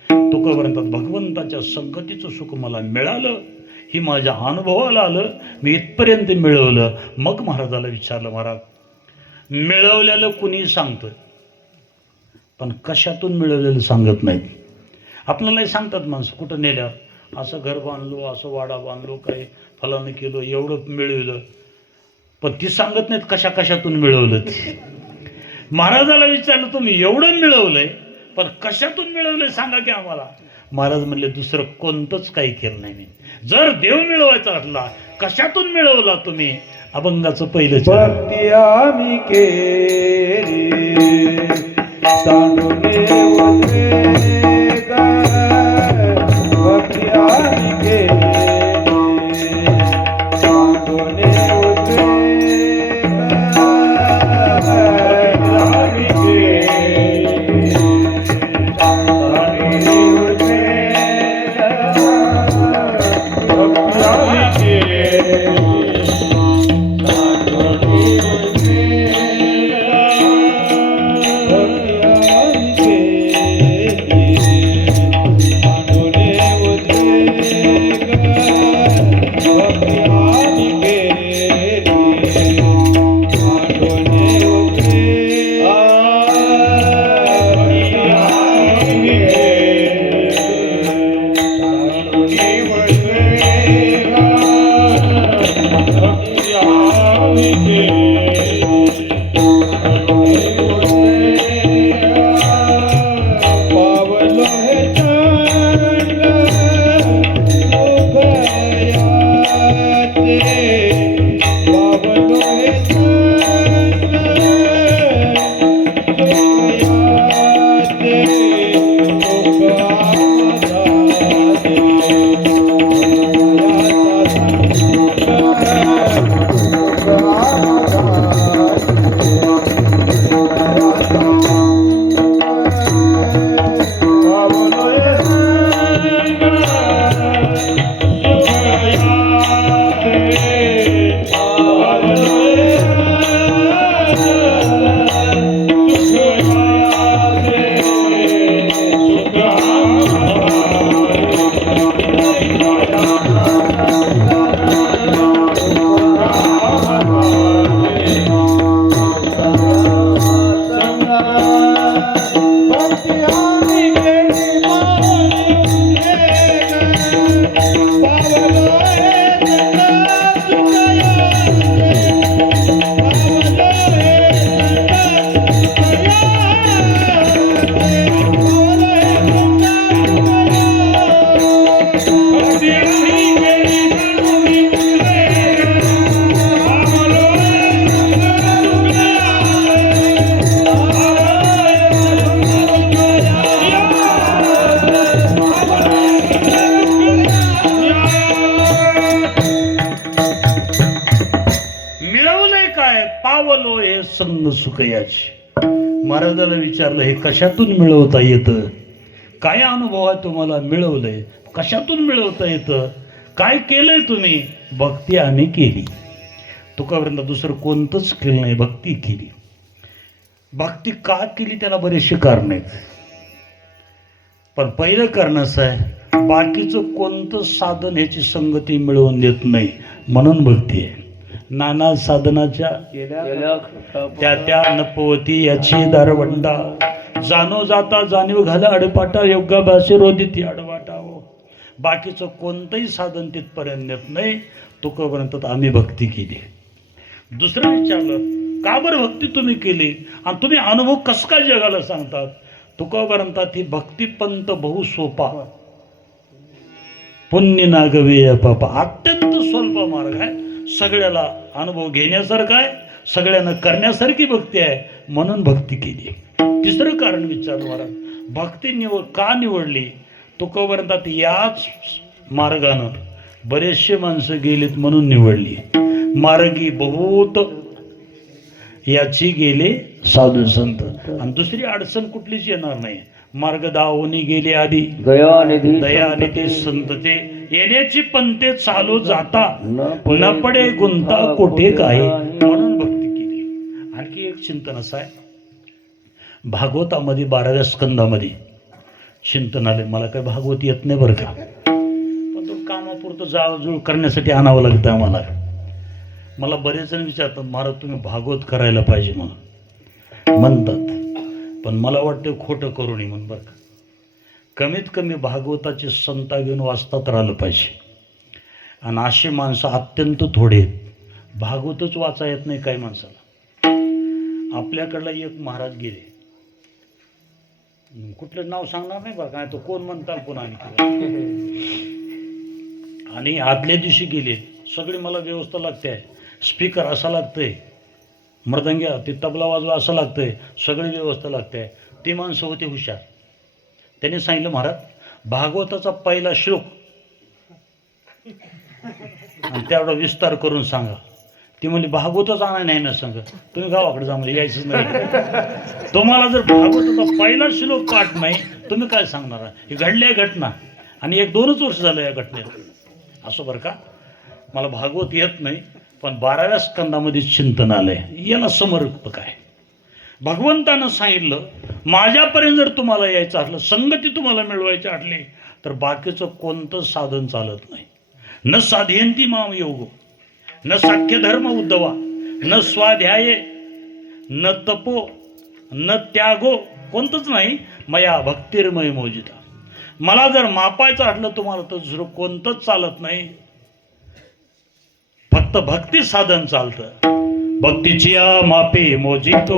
तुकोबारांतात भगवंताच्या संगतीचं सुख मला मिळालं, ही माझ्या अनुभवाला आलं, मी इथपर्यंत मिळवलं. मग महाराजाला विचारलं, महाराज मिळवलेलं कुणी सांगतं पण कशातून मिळवलेलं सांगत नाहीत. आपल्यालाही सांगतात माणसं कुठं नेल्यावर, असं घर बांधलो, असं वाडा बांधलो, काही फलानं केलं, एवढं मिळवलं, पण ती सांगत नाहीत कशा कशातून मिळवलं ते. महाराजाला विचारलं तुम्ही एवढं मिळवलंय पण कशातून मिळवलंय सांगा की आम्हाला. महाराज म्हणले दुसरं कोणतंच काही केलं नाही मी. जर देव मिळवायचा असला कशातून मिळवला तुम्ही? अभंगाचं पहिलं चरण. भक्ती आम्ही केली सांडूने उद्वेग, भक्ती आम्ही केली सांडूने उद्वेग, आम्ही केली सांडूने उद्वेग, भक्ती आम्ही केली पावलो हे संग सुखयाची. महाराजाला विचारलं हे कशातून मिळवता येतं, काय अनुभव आहे तुम्हाला मिळवलंय, कशातून मिळवता येतं, काय केलंय तुम्ही. भक्ती आम्ही केली. तुकापर्यंत दुसरं कोणतंच केलं नाही, भक्ती केली. भक्ती का केली त्याला बरेचसे कारण आहेत, पण पहिलं कारण असं आहे बाकीचं कोणतं साधन ह्याची संगती मिळवून देत नाही, म्हणून भक्ती आहे. नाना साधनाच्या त्या त्या नपवती याची दारवंडा, जाणो जाता जाणीव घाला अडपाटा, योगाभाषे रोदिती अडवाटा. बाकीचं कोणतंही साधन तिथपर्यंत नेत नाही. तुकोपर्यंत आम्ही भक्ती केली. दुसरं विचारलं का बरं भक्ती तुम्ही केली आणि तुम्ही अनुभव कस काय जगाला सांगतात. तुकोपर्यंत ही भक्तिपंत बहु सोपा, पुण्य नागवे पापा, अत्यंत स्वल्प मार्ग आहे, सगळ्याला अनुभव घेण्यासारखा आहे, सगळ्यांना करण्यासारखी भक्ती आहे, म्हणून भक्ती केली. तिसरं कारण विचारलं महाराज, भक्ती का निवडली. तुकोपर्यंत याच मार्गानं बरेचसे माणसं गेलीत म्हणून निवडली. मार्गी बहुत याची गेले साधू संत, आणि दुसरी अडचण कुठलीच येणार नाही. मार्ग दावणी गेले आधी दयानिधी संत, ते येण्याची पंते चालू जाता न पडे गुंता कोठे काय, म्हणून भक्ती केली. आणखी एक चिंतन असं आहे, भागवतामध्ये 12व्या स्कंदामध्ये चिंतन आले. मला काही भागवत येत नाही बरं का, पण तो कामापुरतं जाळजूळ करण्यासाठी आणावं लागतं आम्हाला. मला बरेच जण विचारतात महाराज तुम्ही भागवत करायला पाहिजे म्हणतात, पण मला वाटतं खोटं करू नये म्हणून बरं का. कमीत कमी भागवताची संता घेऊन वाचतात राहिलं पाहिजे. आणि अशी माणसं अत्यंत थोडे आहेत, भागवतच वाचा येत नाही काही माणसाला. आपल्याकडला एक महाराज गेले, कुठलं नाव सांगणार नाही बरं काय, तो कोण म्हणतात पुन्हा आणि आदल्या दिवशी गेले. सगळी मला व्यवस्था लागते आहे, स्पीकर असा लागतंय, मृदंग्या ते तबला वाजवा असं लागतंय, सगळी व्यवस्था लागते. ती माणसं होती हुशार. त्याने सांगितलं, महाराज भागवताचा पहिला श्लोक आणि तेवढा विस्तार करून सांगा. ती म्हणली भागवतच आणा नाही ना सांग, तुम्ही गावाकडे जा, म्हणजे यायचंच नाही. तुम्हाला जर भागवताचा पहिला श्लोक पाठ नाही तुम्ही काय सांगणार? ही घडली आहे घटना आणि 1-2च वर्ष झालं या घटनेला. असं बरं का, मला भागवत येत नाही पण 12व्या स्कंदामध्ये चिंतन आलंय. याला समर्पक आहे. भगवंतानं सांगितलं माझ्यापर्यंत जर तुम्हाला यायचं असलं, संगती तुम्हाला मिळवायची असली तर बाकीचं कोणतं साधन चालत नाही. न साधयंती माम योगो, न साख्य धर्म उद्धवा, न स्वाध्याये, न तपो, न त्यागो, कोणतंच नाही. मया भक्तिर्मय मोजिता. मला जर मापायचं असलं तुम्हाला तर दुसरं कोणतंच चालत नाही. फक्त भक्ती साधन चालतं. भक्तीची मापे मोजितो,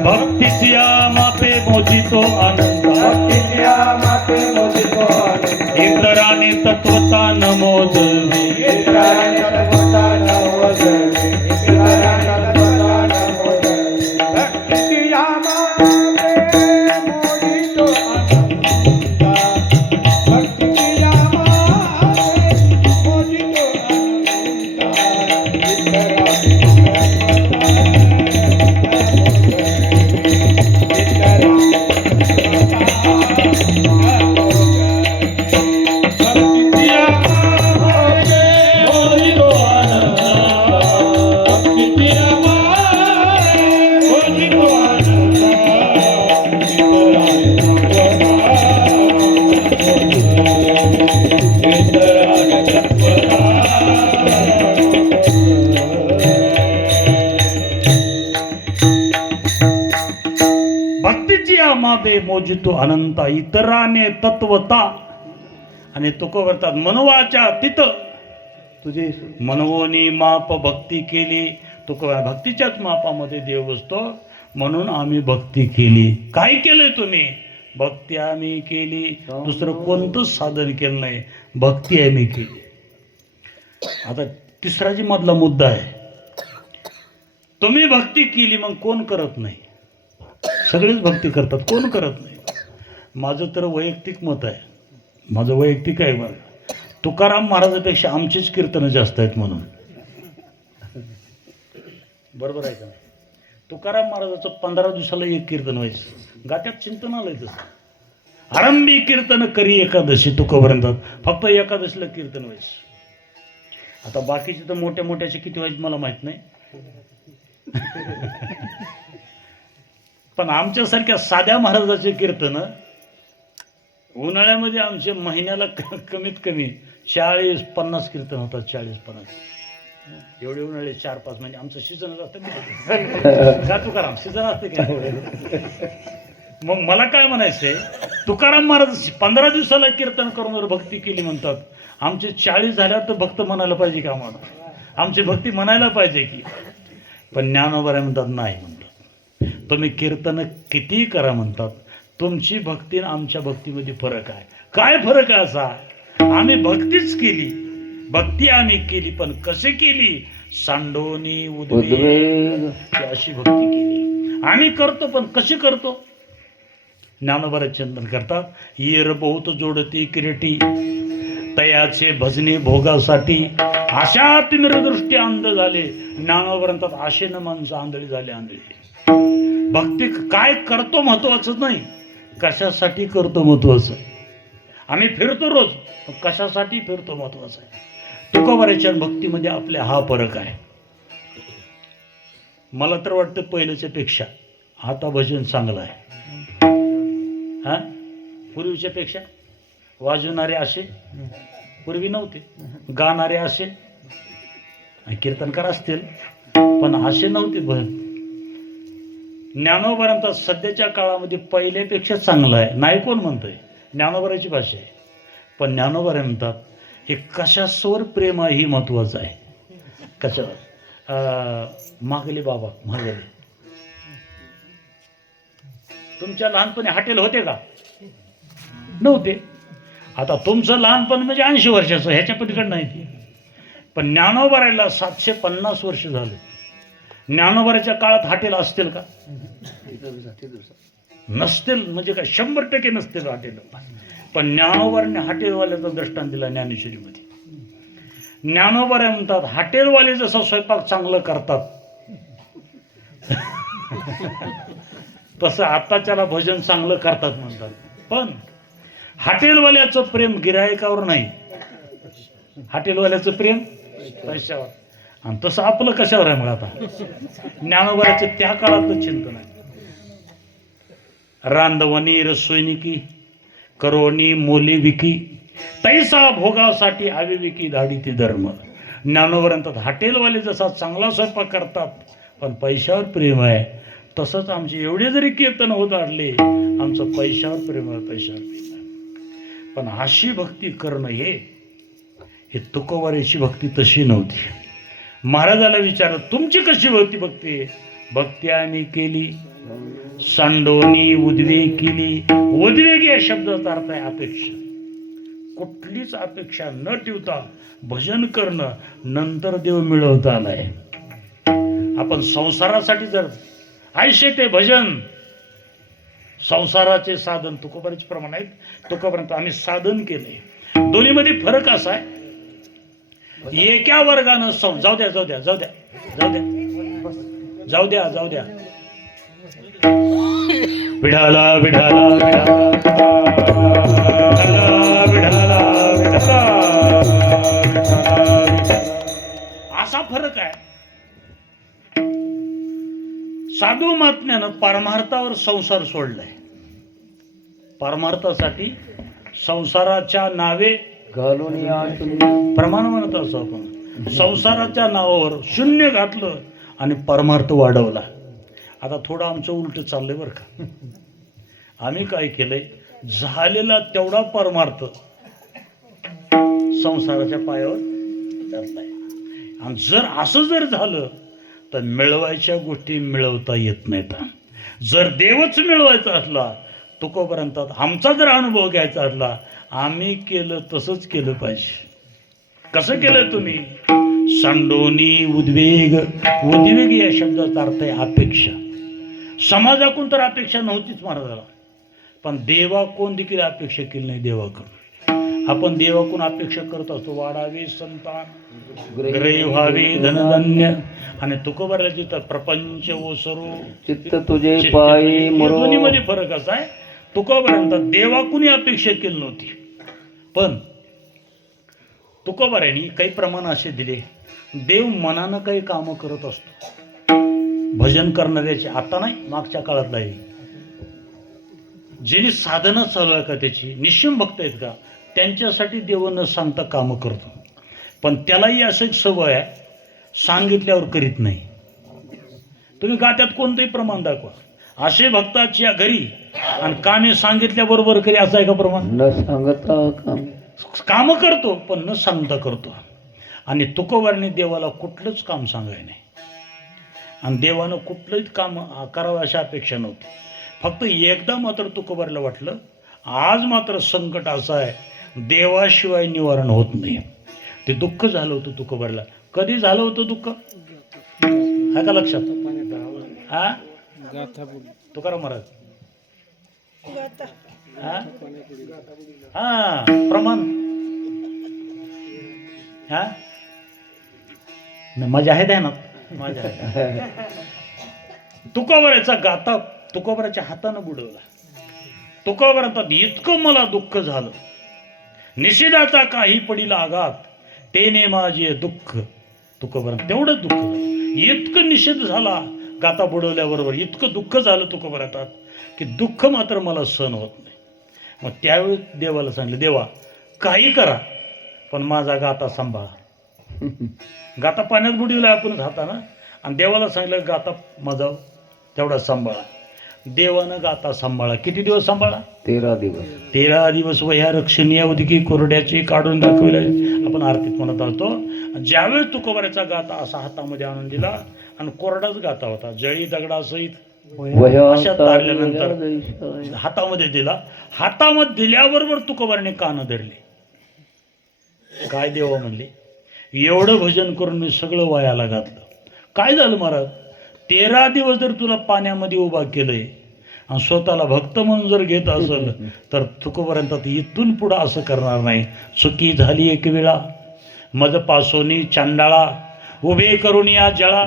भक्तीची मापे मोजितो आनंद, इतराने तत्वता न मोजवी. भक्तीची मापे मोजितो अनंता, इतराने तत्वता. आणि तुकोवरतात मनवाच्या तिथ तुझी मनवोनी माप भक्ती केली. तुकोवर भक्तीच्याच मापामध्ये देव बसतो, म्हणून आम्ही भक्ती केली. काय केलंय तुम्ही? भक्ती आम्ही केली, दुसरं कोणतंच साधन केलं नाही, भक्ती आम्ही केली. आता तिसरा जी मधला मुद्दा आहे, तुम्ही भक्ती केली मग कोण करत नाही? सगळेच भक्ती करतात, कोण करत नाही? माझं तर वैयक्तिक मत आहे, माझं वैयक्तिक आहे. बरं, तुकाराम महाराजापेक्षा आमचीच कीर्तनं जास्त आहेत म्हणून. बरोबर आहे का? तुकाराम महाराजाचं 15 दिवसाला एक कीर्तन व्हायचं. गात्यात चिंतन आलंय तसं. आरंभी कीर्तन करी एकादशी तुकोपर्यंत, फक्त एकादशीला कीर्तन व्हायचं. आता बाकीचे तर मोठ्या मोठ्याचे किती व्हायचे मला माहित नाही. पण आमच्यासारख्या साध्या महाराजाचे कीर्तन उन्हाळ्यामध्ये आमचे महिन्याला कमीत कमी 40-50 कीर्तन होतात. 40-50 एवढे उन्हाळे 4-5 महिने आमचं सीझनच असतं का तुकाराम? सीझन असते का? मग मला काय म्हणायचंय, तुकाराम महाराज 15 दिवसाला कीर्तन करून भक्ती केली म्हणतात. आमचे 40 झाल्या तर भक्त म्हणायला पाहिजे का? आम्हाला आमची भक्ती म्हणायला पाहिजे की? पण ज्ञानोबा म्हणतात नाही, म्हणतात तुम्ही कीर्तन किती करा म्हणतात, तुमची भक्ती आणि आमच्या भक्तीमध्ये फरक आहे. काय फरक आहे असा? आम्ही भक्तीच केली, भक्ती आम्ही केली, पण कशी केली? सांडोनी उद्वेग अशी भक्ती केली. आम्ही करतो पण कशी करतो? ज्ञानोबा चिंतन करतात. येर बहुत जोडती किरीटी, तयाचे भजने भोगासाठी, अशा तिमिरदृष्टी अंध झाले. ज्ञानोबा म्हणतात आशेनं माणसं आंधळी झाले, आंधळी. भक्ती काय करतो महत्वाचं नाही, कशासाठी करतो महत्वाचं. आम्ही फिरतो रोज, कशासाठी फिरतो महत्वाचं आहे. तुकोबाराच्या भक्तीमध्ये आपल्या हा फरक आहे. मला तर वाटतं पहिल्याच्या पेक्षा आता भजन चांगलं आहे. हा, पूर्वीच्या पेक्षा वाजवणारे असे पूर्वी नव्हते, गाणारे असे कीर्तनकार असतील पण असे नव्हते. ज्ञानोबारांचा सध्याच्या काळामध्ये पहिल्यापेक्षा चांगलं आहे. नाही कोण म्हणतोय, ज्ञानोबाराची भाषा आहे. पण ज्ञानोबा म्हणतात हे कशासवर प्रेम आहे ही महत्वाचं आहे. कशावर? मागले बाबा मागले. तुमच्या लहानपणी हॉटेल होते का? नव्हते. आता तुमचं लहानपण म्हणजे 80 वर्षाचं, ह्याच्या पलीकडे नाही ते. पण ज्ञानोबारायला 750 वर्ष झाले. ज्ञानोबाराच्या काळात हॉटेल असतील का? नसतील, म्हणजे काय 100% नसतील हॉटेल. पण ज्ञानोबाराने हॉटेलवाल्याचा दृष्टांत दिला ज्ञानेश्वरीमध्ये. ज्ञानोबारा म्हणतात हॉटेलवाले जसं स्वयंपाक चांगलं करतात तसं आताच्याला भजन चांगलं करतात म्हणतात. पण हॉटेलवाल्याचं प्रेम गिरायकावर नाही, हॉटेलवाल्याचं प्रेम पैशावर. आणि तसं आपलं कशावर आहे मग आता? ज्ञानोबाराचं त्या काळातलं चिंतन आहे. रांधवणी रसोईनिकी करोनी मोली विकी तैसा भोगासाठी अविविकी धाडी ती धर्म. ज्ञानोबारांतात हॉटेलवाले जसा चांगला स्वयंपाक करतात पण पैशावर प्रेम आहे, तसंच आमचे एवढे जरी कीर्तन होत आले आमचं पैशावर प्रेम आहे, पैशावर प्रेम आहे. पण अशी भक्ती करणं हे तुकोबाराची भक्ती तशी नव्हती. महाराजाला विचारत तुमची कशी भक्ती आहे? भक्ती आम्ही केली सांडोनी उद्वेग केली. उद्वेग या शब्दाचा अर्थ आहे अपेक्षा. कुठलीच अपेक्षा न ठेवता भजन करणं, नंतर देव मिळवता आलाय. आपण संसारासाठी जर आयुष्य ते भजन संसाराचे साधन तुकोबाराचे प्रमाण आहेत. तुकोबारांत आम्ही साधन केले. दोन्हीमध्ये फरक असा आहे, एका वर्गानं जाऊ द्या जाऊ द्या जाऊ द्या जाऊ द्या जाऊ द्या जाऊ द्या विढाला विढाला विढाला विढाला असा फरक आहे. साधू महात्म्यानं परमार्थावर संसार सोडलाय. परमार्थासाठी संसाराच्या नावे घालून प्रमाण म्हणत असो आपण, संसाराच्या नावावर शून्य घातलं आणि परमार्थ वाढवला. आता थोडं आमचं उलट चाललंय बरं का. आम्ही काय केलंय, झालेला तेवढा परमार्थ संसाराच्या पायावर धरलाय. आणि जर असं जर झालं तर मिळवायच्या गोष्टी मिळवता येत नाहीत. जर देवच मिळवायचा असला, तुकोबारांत आमचा जर अनुभव घ्यायचा असला, आम्ही केलं तसंच केलं पाहिजे. कसं केलं तुम्ही? सांडोनी उद्वेग. उद्वेग या शब्दाचा अर्थ आहे अपेक्षा. समाजाकडून तर अपेक्षा नव्हतीच महाराजाला, पण देवाकडून देखील अपेक्षा केली नाही. देवाकडून आपण देवाकडून अपेक्षा करत असतो, वाढावे संतान, ग्रही व्हावे धनधान्य. आणि तुकोबाराची तर प्रपंच ओसरू चित्त तुझे पायी मरो. दोन्हीमध्ये फरक असा आहे, तुकोबारांत देवाकुनी अपेक्षा केली नव्हती. पण तुकोबारांनी काही प्रमाण असे दिले, देव मनानं काही कामं करत असतो. भजन करणाऱ्याचे आता नाही, मागच्या काळात नाही, ज्यांनी साधना चालू आहे का, त्याची निश्चिम भक्त आहेत का, त्यांच्यासाठी देव न सांगता कामं करतो. पण त्यालाही असं एक सवय आहे, सांगितल्यावर करीत नाही. तुम्ही गात्यात कोणतंही प्रमाण दाखवा, असे भक्ताच्या घरी आणि कामे सांगितल्याबरोबर करी, असं आहे का प्रमाण? न सांगता काम करतो पण न सांगता करतो. आणि तुकोबारांनी देवाला कुठलंच काम सांगाय नाही, आणि देवानं कुठलंच काम करावं अशा अपेक्षा नव्हती. फक्त एकदा मात्र तुकोबाराला वाटलं, आज मात्र संकट असं आहे, देवाशिवाय निवारण होत नाही. ते दुःख झालं होतं तुकोबाराला. कधी झालं होतं दुःख, आहे का लक्षात? हा तुकाराम महाराज, हा प्रमाण, हा मजा आहे ना, मजा आहे. तुकोबाराचा गाता तुकोबाराच्या हातानं बुडवला. तुकोबारात इतकं मला दुःख झालं, निषेधाचा काही पडील आघात, तेने माझे दुःख. तुकोबारात तेवढंच दुःख झालं, इतकं निषेध झाला गाता बुडवल्याबरोबर, इतकं दुःख झालं तुकोबारात की दुःख मात्र मला सहन होत नाही. मग त्यावेळी देवाला सांगितलं, देवा काही करा पण माझा गाता सांभाळा. गाता पाण्यात बुडवला आपणच हातानं, आणि देवाला सांगितलं गाता माझा तेवढा सांभाळा. देवानं गाता सांभाळा. किती दिवस सांभाळा? 13 दिवस. 13 दिवस वह्या रक्षणीय उदकी कोरड्याची काढून दाखवले आपण आरतीत म्हणत असतो. ज्यावेळेस तुकोबाराचा गाता असा हातामध्ये आणून दिला, आणि कोरडाच गाता होता, जळी दगडासहित अशा तारल्यानंतर हातामध्ये दिला. हातामध्ये दिल्याबरोबर तुकोबाराने कानं धरले. काय देवा म्हणले, एवढं भजन करून मी सगळं वायाला घातलं. काय झालं महाराज, 13 दिवस जर तुला पाण्यामध्ये उभा केलंय आणि स्वतःला भक्त म्हणून जर घेत असेल तर तुकोबारांत इथून पुढं असं करणार नाही. चुकी झाली एक वेळा मज पासोनी चांडाळा, उभे करून या जळा,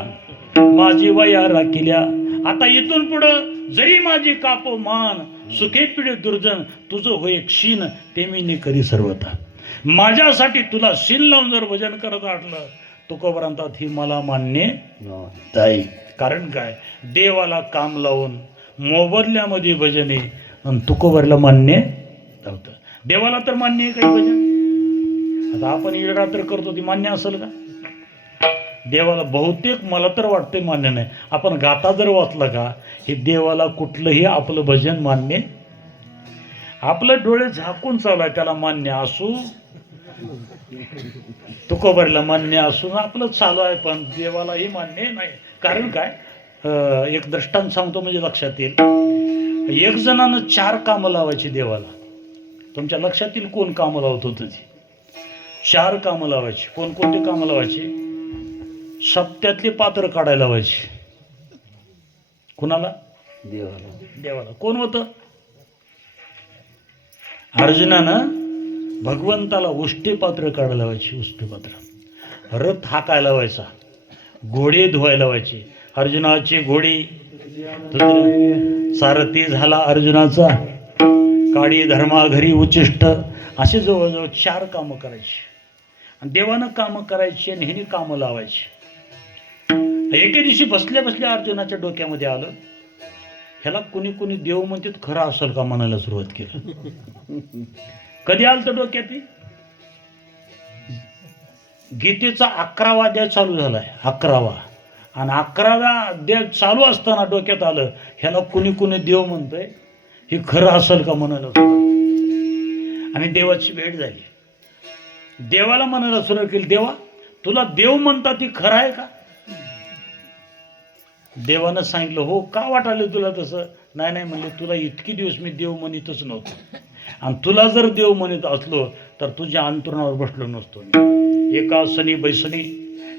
माझी वया राखिल्या. आता इथून पुढं जरी माझी कापो मान, सुखे पिढे दुर्जन, तुझं होय क्षीण ते मी ने करी सर्वता. माझ्यासाठी तुला शिन लावून जर भजन करत आटलं तुकोबारांतात ही मला मान्य नाही. कारण काय, देवाला काम लावून मोबदल्यामध्ये भजन आहे आणि तुकोबारला मान्य नव्हतं. देवाला तर मान्य आहे काही भजन. आता आपण इडा तर करतो, ती मान्य असेल का देवाला? बहुतेक मला तर वाटतंय मान्य नाही. आपण गाता जर वाचलं का, हे देवाला कुठलंही आपलं भजन मान्य. आपलं डोळे झाकून चालू आहे त्याला मान्य असू, तुकोबारला मान्य असून आपलं चालू आहे, पण देवालाही मान्य नाही. कारण काय, एक दृष्टांत सांगतो म्हणजे लक्षात येईल. एक जणानं 4 कामं लावायची देवाला. तुमच्या लक्षात येईल कोण कामं लावत होतं ती. 4 कामं लावायची. कोणकोणती कामं लावायची? सप्त्यातली पात्र काढायला लावायची. कुणाला? देवाला. कोण होतं? अर्जुनानं भगवंताला उष्टे पात्र काढायला लावायची. उष्टे पात्र. रथ हाकायला लावायचा, घोडे धुवायला लावायचे. अर्जुनाची घोडी, सारथी झाला अर्जुनाचा, काळी धर्मा घरी उच्चिष्ट, असे जवळजवळ 4 कामं करायची. आणि देवानं कामं करायची आणि ह्याने कामं लावायची. एके दिवशी बसल्या बसल्या अर्जुनाच्या डोक्यामध्ये आलं, ह्याला कुणी कुणी देव म्हणतात, खरं असेल का म्हणायला सुरुवात केली. कधी आलं तर डोक्यात? गीतेचा 11वा अध्याय चालू झालाय, 11वा. आणि 11वा अध्याय चालू असताना डोक्यात आलं, ह्याला कुणी कुणी देव म्हणतंय, हे खरं असेल का म्हणायला सुरुवात. आणि देवाची भेट झाली. देवाला म्हणायला सुरुवात केली, देवा तुला देव म्हणतात ती खरं आहे का? देवानं सांगितलं, हो का वाटायलं तुला तसं? नाही नाही म्हणले, तुला इतकी दिवस मी देव म्हणतच नव्हतो, आणि तुला जर देव म्हणत असलो तर तुझ्या अंतरुणावर बसलो नसतो. एका सनी बैसनी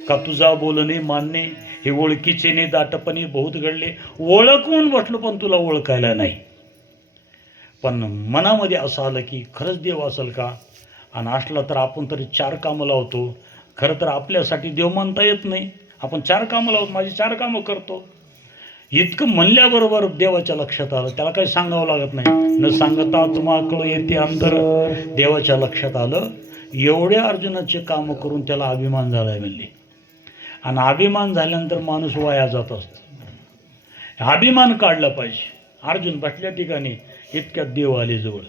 का तुझा बोलणे मानणे, हे ओळखीचे ने दाटपणे बहुत घडले. ओळखून बसलो पण तुला ओळखायला नाही. पण मनामध्ये असं आलं की खरंच देव असेल का, आणि असला तर आपण तरी 4 कामं लावतो. खरं तर आपल्यासाठी देव म्हणता येत नाही, आपण 4 कामं लावतो, माझी 4 कामं करतो. इतकं म्हणल्याबरोबर देवाच्या लक्षात आलं, त्याला काही सांगावं लागत नाही. न सांगता तुम्हाकडं येते अंतर. देवाच्या लक्षात आलं, एवढ्या अर्जुनाचे कामं करून त्याला अभिमान झालाय म्हणले. आणि अभिमान झाल्यानंतर माणूस वाया जात असतो. अभिमान काढला पाहिजे. अर्जुन बसल्या ठिकाणी इतक्यात देव आले जवळ.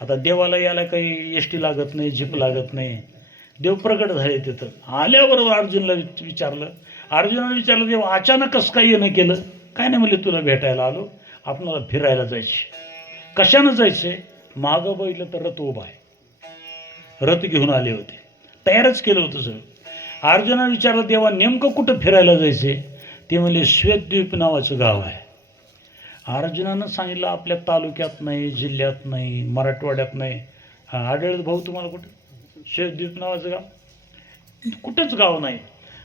आता देवाला याला काही एसटी लागत नाही, जीप लागत नाही. देव प्रकट झाले तिथं. आल्याबरोबर अर्जुनला विचारलं, अर्जुनाने विचारलं, देव अचानक कसं काही येणं केलं? काय नाही म्हणले, तुला भेटायला आलो, आपणाला फिरायला जायचे. कशानं जायचे? मागं बघितलं तर रथ उभा आहे. रथ घेऊन आले होते, तयारच केलं होतं सगळं. अर्जुनाने विचारलं, देवा नेमकं कुठं फिरायला जायचे? ते म्हणले, श्वेतद्वीप नावाचं गाव आहे. अर्जुनानं सांगितलं, आपल्या तालुक्यात नाही, जिल्ह्यात नाही, मराठवाड्यात नाही. आढळत भाऊ तुम्हाला कुठं? श्वेतद्वीप नावाचं गाव कुठंच गाव नाही.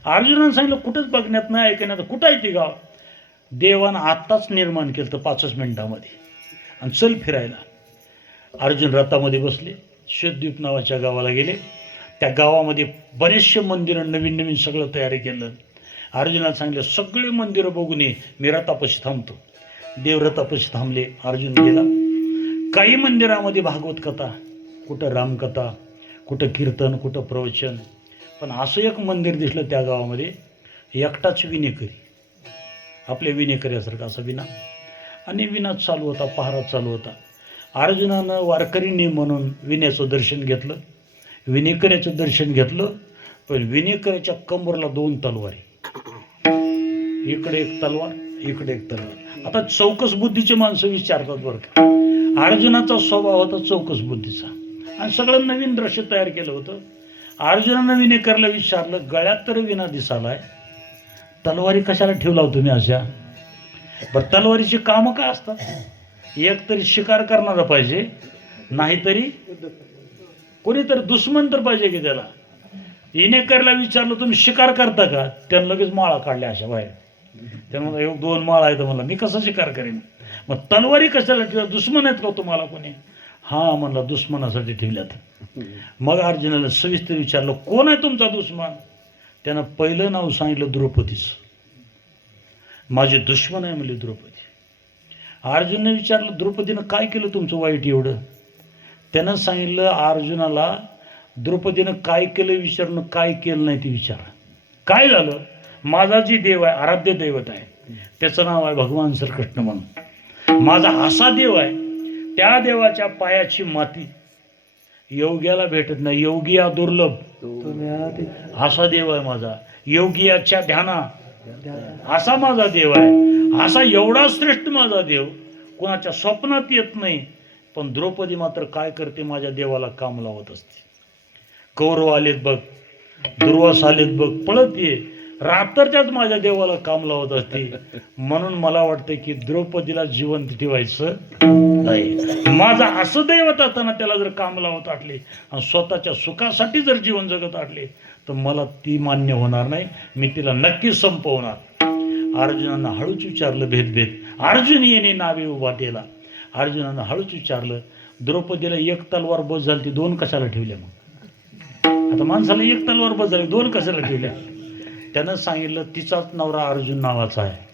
अर्जुनानं सांगितलं, कुठंच बघण्यात नाही, ऐकण्यात, कुठं आहे ते गाव? देवानं आत्ताच निर्माण केलं तर 5 मिनिटामध्ये, आणि चल फिरायला. अर्जुन रथामध्ये बसले, श्वेतद्वीप नावाच्या गावाला गेले. त्या गावामध्ये बरेचसे मंदिरं नवीन नवीन सगळं तयारी केलं. अर्जुनाला सांगितलं, सगळे मंदिरं बघून ये, मी रथापाशी थांबतो. देव रथापाशी थांबले. अर्जुन गेला. काही मंदिरामध्ये भागवत कथा, कुठं रामकथा, कुठं कीर्तन, कुठं प्रवचन. पण असं एक मंदिर दिसलं त्या गावामध्ये, एकटाच विनेकरी, आपल्या विनेकऱ्यासारखा असा विना, आणि विना चालू होता, पहारा चालू होता. अर्जुनानं वारकरीने म्हणून विण्याचं दर्शन घेतलं, विनेकऱ्याचं दर्शन घेतलं. पण विनेकऱ्याच्या कंबरला 2 तलवारी, इकडे एक तलवार, इकडे एक तलवार. आता चौकस बुद्धीचे माणसं विचारतात बरं का. अर्जुनाचा स्वभाव होता चौकस बुद्धीचा, आणि सगळं नवीन दृश्य तयार केलं होतं. अर्जुनानं विनेकरला विचारलं, गळ्यात तर विना दिसालाय, तलवारी कशाला ठेवला हो तुम्ही अशा? बरं तलवारीची कामं काय असतात? एक तरी शिकार करणारा पाहिजे, नाहीतरी कोणीतरी दुश्मन तर पाहिजे की त्याला. इनेकरला विचारलं तुम्ही शिकार करता का? त्यानं लगेच माळा काढल्या अशा बाहेर. त्यानं म्हणलं एक दोन माळा आहेत म्हणला, मी कसा शिकार करेन? मग तलवारी कशाला ठेवल्या? दुश्मन आहेत का तुम्हाला कोणी? हा म्हणला दुश्मनासाठी ठेवल्यात. मग अर्जुनाला सविस्तर विचारलं कोण आहे तुमचा दुश्मन? त्यानं पहिलं नाव सांगितलं द्रौपदीच. माझे दुश्मन आहे म्हणले द्रौपदी. अर्जुनने विचारलं द्रौपदीनं काय केलं तुमचं वाईट एवढं? त्यानं सांगितलं अर्जुनाला द्रौपदीनं काय केलं विचारणं, काय केलं नाही ते विचारा. काय झालं? माझा जी देव आहे, आराध्य दैवत आहे, त्याचं नाव आहे भगवान श्रीकृष्ण म्हणून. माझा असा देव आहे, त्या देवाच्या पायाची माती योग्याला भेटत नाही. योगिया दुर्लभ असा देव आहे माझा. योगियाच्या ध्याना असा माझा देव आहे. असा एवढा श्रेष्ठ माझा देव कोणाच्या स्वप्नात येत नाही. पण द्रौपदी मात्र काय करते? माझ्या देवाला काम लावत असते. कौरव आलेत बघ, दुर्वास आलेत बघ, पळत ये, रात्रच्याच माझ्या देवाला काम लावत असते. म्हणून मला वाटतं की द्रौपदीला जिवंत ठेवायचं नाही. माझा असं दैवत असताना त्याला जर काम लावत आटले आणि स्वतःच्या सुखासाठी जर जीवन जगत आटले तर मला ती मान्य होणार नाही. मी तिला नक्की संपवणार. अर्जुनानं हळूच विचारलं भेद. अर्जुन येणे नावे उभा केला. अर्जुनानं हळूच विचारलं द्रौपदीला एक तलवार बस झाली, ती दोन कशाला ठेवल्या? मग आता माणसाला एक तलवार बस झाली, दोन कशाला ठेवल्या? त्यानं सांगितलं तिचाच नवरा अर्जुन नावाचा आहे.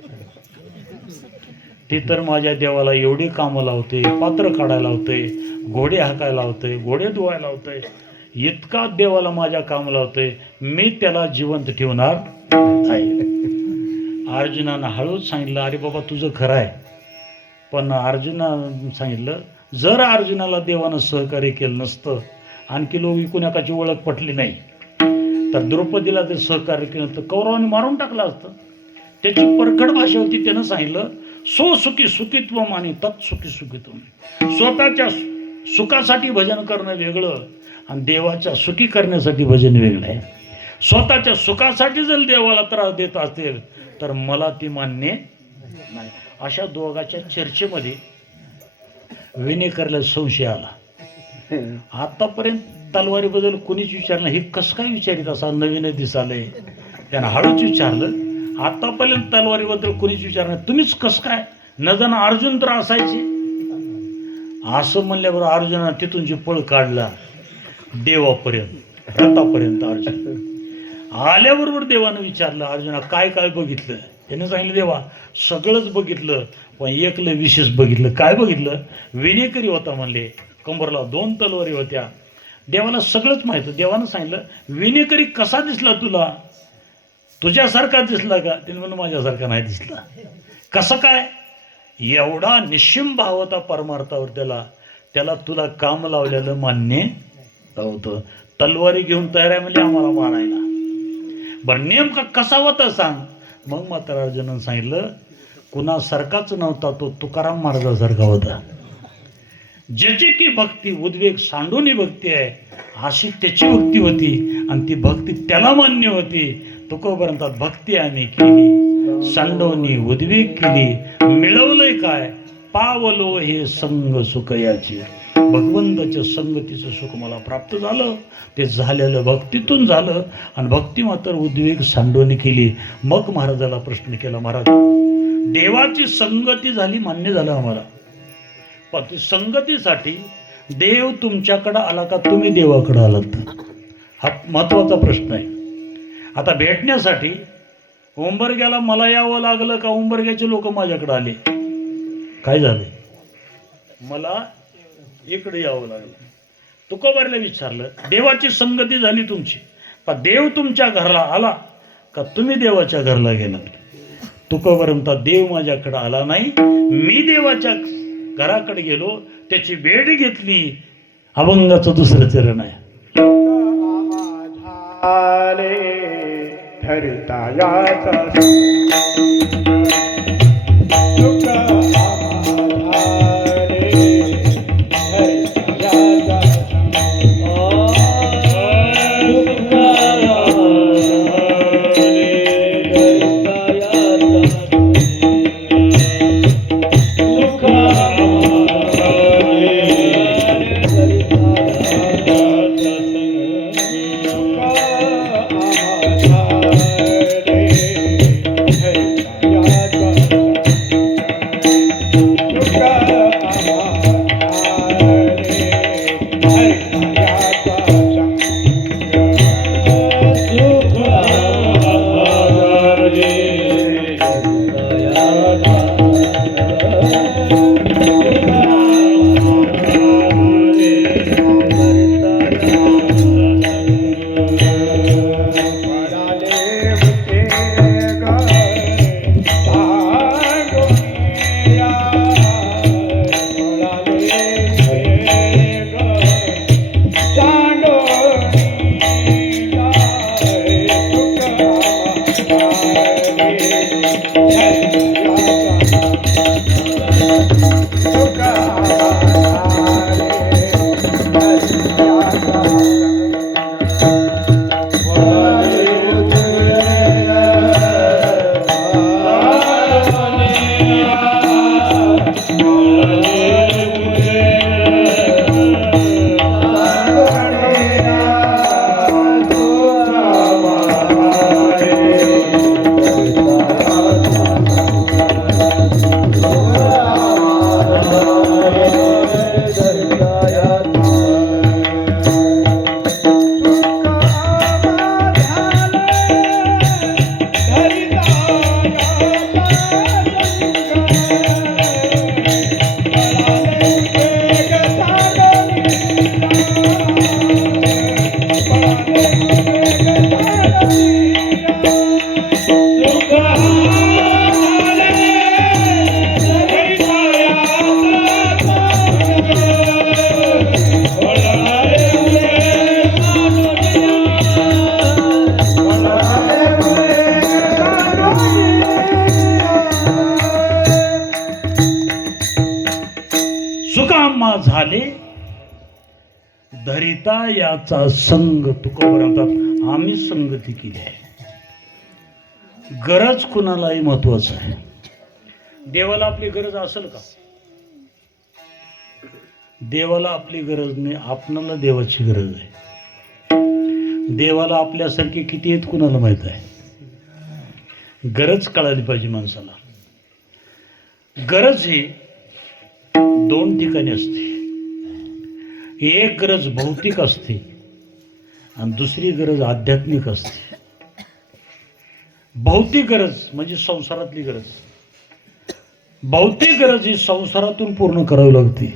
ते तर माझ्या देवाला एवढी कामं लावते, पात्र काढायला लावते, घोडे हाकायला लावते, घोडे धुवायला लावते, इतका देवाला माझ्या काम लावते. मी त्याला जिवंत ठेवणार आहे. अर्जुनानं हळूच सांगितलं अरे बाबा तुझं खरं आहे. पण अर्जुनानं सांगितलं जर अर्जुनाला देवानं सहकार्य केलं नसतं, आणखी लोक कुणाकाची ओळख पटली नाही, तर द्रौपदीला जर सहकार्य केलं तर कौरवांनी मारून टाकलं असतं. त्याची परखड भाषा होती. त्यानं सांगितलं सो सुखी सुखित्वम आणि तत्सुखी सुखित्वम. स्वतःच्या सुखासाठी भजन करणं वेगळं आणि देवाच्या सुखी करण्यासाठी भजन वेगळं आहे. स्वतःच्या सुखासाठी जर देवाला त्रास देत असेल तर मला ती मान्य नाही. अशा दोघांच्या चर्चेमध्ये विनेकरला संशय आला. आतापर्यंत तलवारीबद्दल कोणीच विचारलं, हे कसं काय विचारित असा नवीन दिसालंय. त्यानं हळूच विचारलं आतापर्यंत तलवारीबद्दल कोणीच विचारलं तुम्हीच कसं काय? न जाणं अर्जुन तर असायचे. असं म्हणल्याबरोबर अर्जुनानं तिथून जी पळ काढला देवापर्यंत, रथापर्यंत. अर्जुन आल्याबरोबर देवानं विचारलं अर्जुना काय काय बघितलं? त्याने सांगितलं देवा सगळंच बघितलं, पण एकलं विशेष बघितलं. काय बघितलं? विनेकरी होता म्हणले, कंबरला 2 तलवारी होत्या. देवाला सगळंच माहित. देवानं सांगितलं विनेकरी कसा दिसला तुला? तुझ्यासारखा दिसला का? त्याने म्हणून माझ्यासारखा नाही दिसला. कसं काय? एवढा निश्चिम भाव होता परमार्थावर त्याला तुला काम लावलेलं मान्य होतं. तलवारी घेऊन तयार आहे म्हणजे आम्हाला मारायला. बरं नेमका कसा होता सांग? मग मात्र अर्जुनानं सांगितलं कुणासारखाच नव्हता तो, तुकाराम महाराजासारखा होता. ज्याची की भक्ती उद्वेग सांडूनी भक्ती आहे अशी त्याची भक्ती होती आणि ती भक्ती त्याला मान्य होती. तुकोपर्यंत भक्ती आम्ही केली, सांडवणी उद्वेग केली, मिळवलंय काय? पावलो हे संग सुख याची. भगवंताच्या संगतीचं सुख मला प्राप्त झालं. ते झालेलं भक्तीतून झालं आणि भक्ती मात्र उद्वेग सांडवणी केली. मग महाराजाला प्रश्न केला, महाराज देवाची संगती झाली, मान्य झालं आम्हाला, पण ती संगतीसाठी देव तुमच्याकडं आला का तुम्ही देवाकडं आलात? हा महत्वाचा प्रश्न आहे. आता भेटण्यासाठी उंबरग्याला मला यावं लागलं का उंबरग्याचे लोक माझ्याकडे आले? काय झालं? मला इकडे यावं लागलं. तुकोबारला विचारलं देवाची संगती झाली तुमची, पण देव तुमच्या घरला आला का तुम्ही देवाच्या घरला गेलात? तुकोबारंता देव माझ्याकडे आला नाही, मी देवाच्या घराकडे गेलो, त्याची भेट घेतली. अभंगाचं दुसरं चरण आहे. धरता याचा धरिता याचा संग तुकोबर म्हणतात आम्ही संगती केली आहे. गरज कुणालाही महत्वाचं आहे. देवाला आपली गरज असेल का? देवाला आपली गरज नाही, आपणाला देवाची गरज आहे. देवाला आपल्यासारखे किती आहेत कुणाला माहित आहे. गरज कळाली पाहिजे माणसाला. गरज ही दोन ठिकाणी असते. एक गरज भौतिक असते आणि दुसरी गरज आध्यात्मिक असते. भौतिक गरज म्हणजे संसारातली गरज. भौतिक गरज ही संसारातून पूर्ण करावी लागते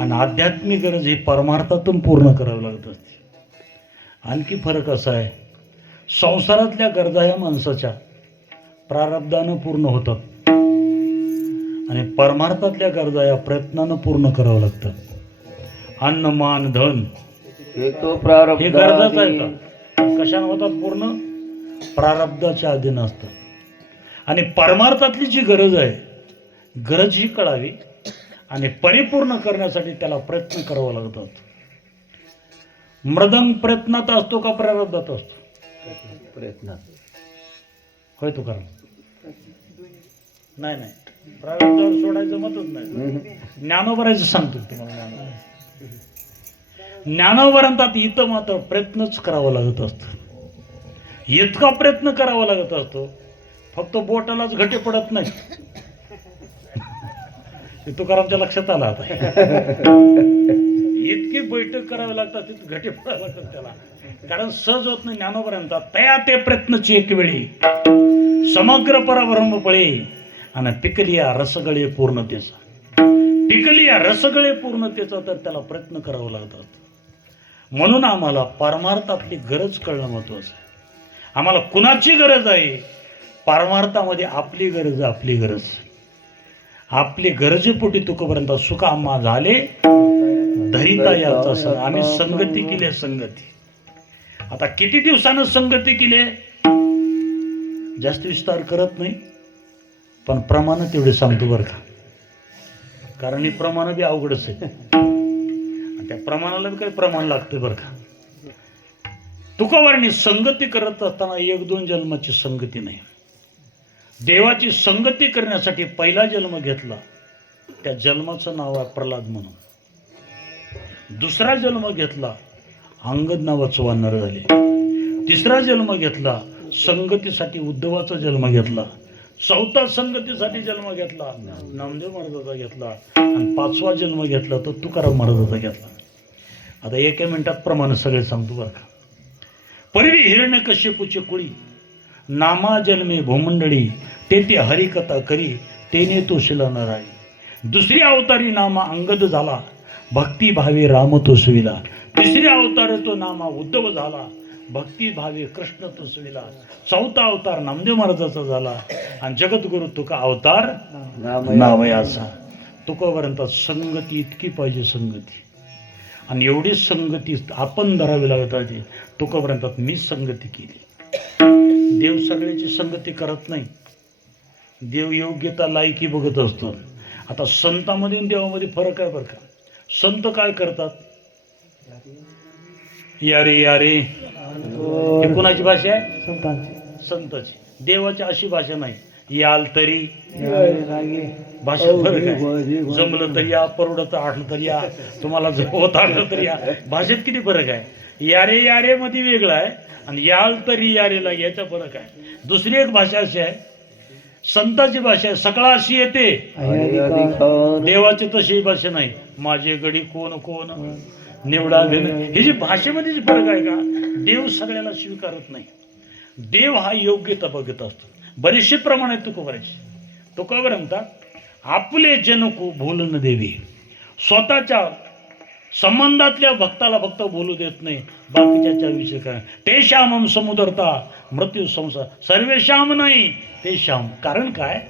आणि आध्यात्मिक गरज ही परमार्थातून पूर्ण करावी लागत असते. आणखी फरक असा आहे, संसारातल्या गरजा या माणसाच्या प्रारब्धानं पूर्ण होतात आणि परमार्थातल्या गरजा या प्रयत्नानं पूर्ण करावं लागतात. अन्न मान धन हे तो प्रारब्ध हे गरजाच आहे का? कशाने होतात पूर्ण? प्रारब्धाच्या अधीन असतात. आणि परमार्थातली जी गरज आहे, गरज ही कळावी आणि परिपूर्ण करण्यासाठी त्याला प्रयत्न करावा लागतात. मृदंग प्रयत्नात असतो का प्रारब्धात असतो? प्रयत्न. होय तो कारण नाही नाही, प्रारब्धावर सोडायचं मतच नाही. ज्ञानोबरायचं सांगतो तुम्हाला. ज्ञानोबरांतात इथं मात्र प्रयत्नच करावा लागत असतो. इतका प्रयत्न करावा लागत असतो, फक्त बोटालाच घटे पडत नाही. तुकारामच्या लक्षात आला आता. इतकी बैठक करावी लागतात, तिथे घटे पडायला लागतात त्याला, कारण सहज होत नाही. ज्ञानोबरांचा तया ते प्रयत्नची एक वेळी समग्र परब्रह्म पळे आणि पिकलिया रसगळे पूर्णतेचा. पिकलिया रसगळे पूर्णतेचा तर त्याला प्रयत्न करावा लागतात. म्हणून आम्हाला परमार्थातली गरज कळणं महत्वाचं आहे. आम्हाला कुणाची गरज आहे? परमार्थामध्ये आपली गरज. आपली गरज, आपली गरजेपोटी तुकोपर्यंत सुख आम्हा झाले धरिता याचा संग. आम्ही संगती केली. संगती आता किती दिवसानं संगती केली? जास्त विस्तार करत नाही, पण प्रमाण तेवढे सांगतो बरं का, कारण ही प्रमाण बी अवघडच आहे. त्या प्रमाणाला बी काही प्रमाण लागते बरं का. तुकोबारांनी संगती करत असताना एक दोन जन्माची संगती नाही. देवाची संगती करण्यासाठी पहिला जन्म घेतला, त्या जन्माचं नाव आहे प्रल्हाद म्हणून. दुसरा जन्म घेतला, अंगद नावाचं वानर झाले. तिसरा जन्म घेतला, संगतीसाठी उद्धवाचा जन्म घेतला. चौथा संगतीसाठी जन्म घेतला, नामदेव महाराजाचा घेतला. आणि पाचवा जन्म घेतला तो तुकाराम महाराजाचा घेतला. आता एका मिनिटात प्रमाण सगळे सांगतो बरं का. परवी हिरण्यकश्यपूची कुळी नामा जन्मे भूमंडळी, ते हरिकथा करी तेने तो शिला नराई. दुसरी अवतारी नामा अंगद झाला, भक्ती भावे राम तो सुविला. तिसरी अवतार तो नामा उद्धव झाला, भक्ती भावे कृष्ण तो सुविला. चौथा अवतार नामदेव महाराजाचा झाला आणि जगद्गुरु तुका अवतार नावयाचा. तुकोपर्यंत संगती इतकी पाहिजे. संगती आणि एवढी संगती आपण धरावी लागत आहे. तुकोपर्यंत मी संगती केली. देव सगळ्याची संगती करत नाही. देव योग्यता लायकी बघत असतो. आता संतांमध्ये आणि देवामध्ये फरक आहे बरं का. संत काय करतात? यारे यारे, हे कोणाची भाषा आहे? संताची. देवाची अशी भाषा नाही. याल तरी, भाषेत फरक आहे. जमलं तरी या, परवडत आठलं तरी या, तुम्हाला होत आठलं तरी या. भाषेत किती फरक आहे. यारे यारे मध्ये वेगळं आहे आणि याल तरी यारेला याचा फरक आहे. दुसरी एक भाषा अशी आहे, संताची भाषा आहे, सकळा अशी येते. देवाची तशी भाषा नाही. माझे गडी कोण कोण निवडा घेणं, ही जी भाषेमध्ये जी फरक आहे का, देव सगळ्याला स्वीकारत नाही. देव हा योग्यता बघत असतो. बरेचसे प्रमाण आहेत तुकोबाराचे. तुकोबार म्हणतात, आपले जनको भूल न देवी. स्वतःच्या संबंधातल्या भक्ताला फक्त बोलू देत नाही, बाकीच्या विषय काय. ते श्यामम समुदरता मृत्यू संसार सर्वेश्याम नाही ते श्याम. कारण काय,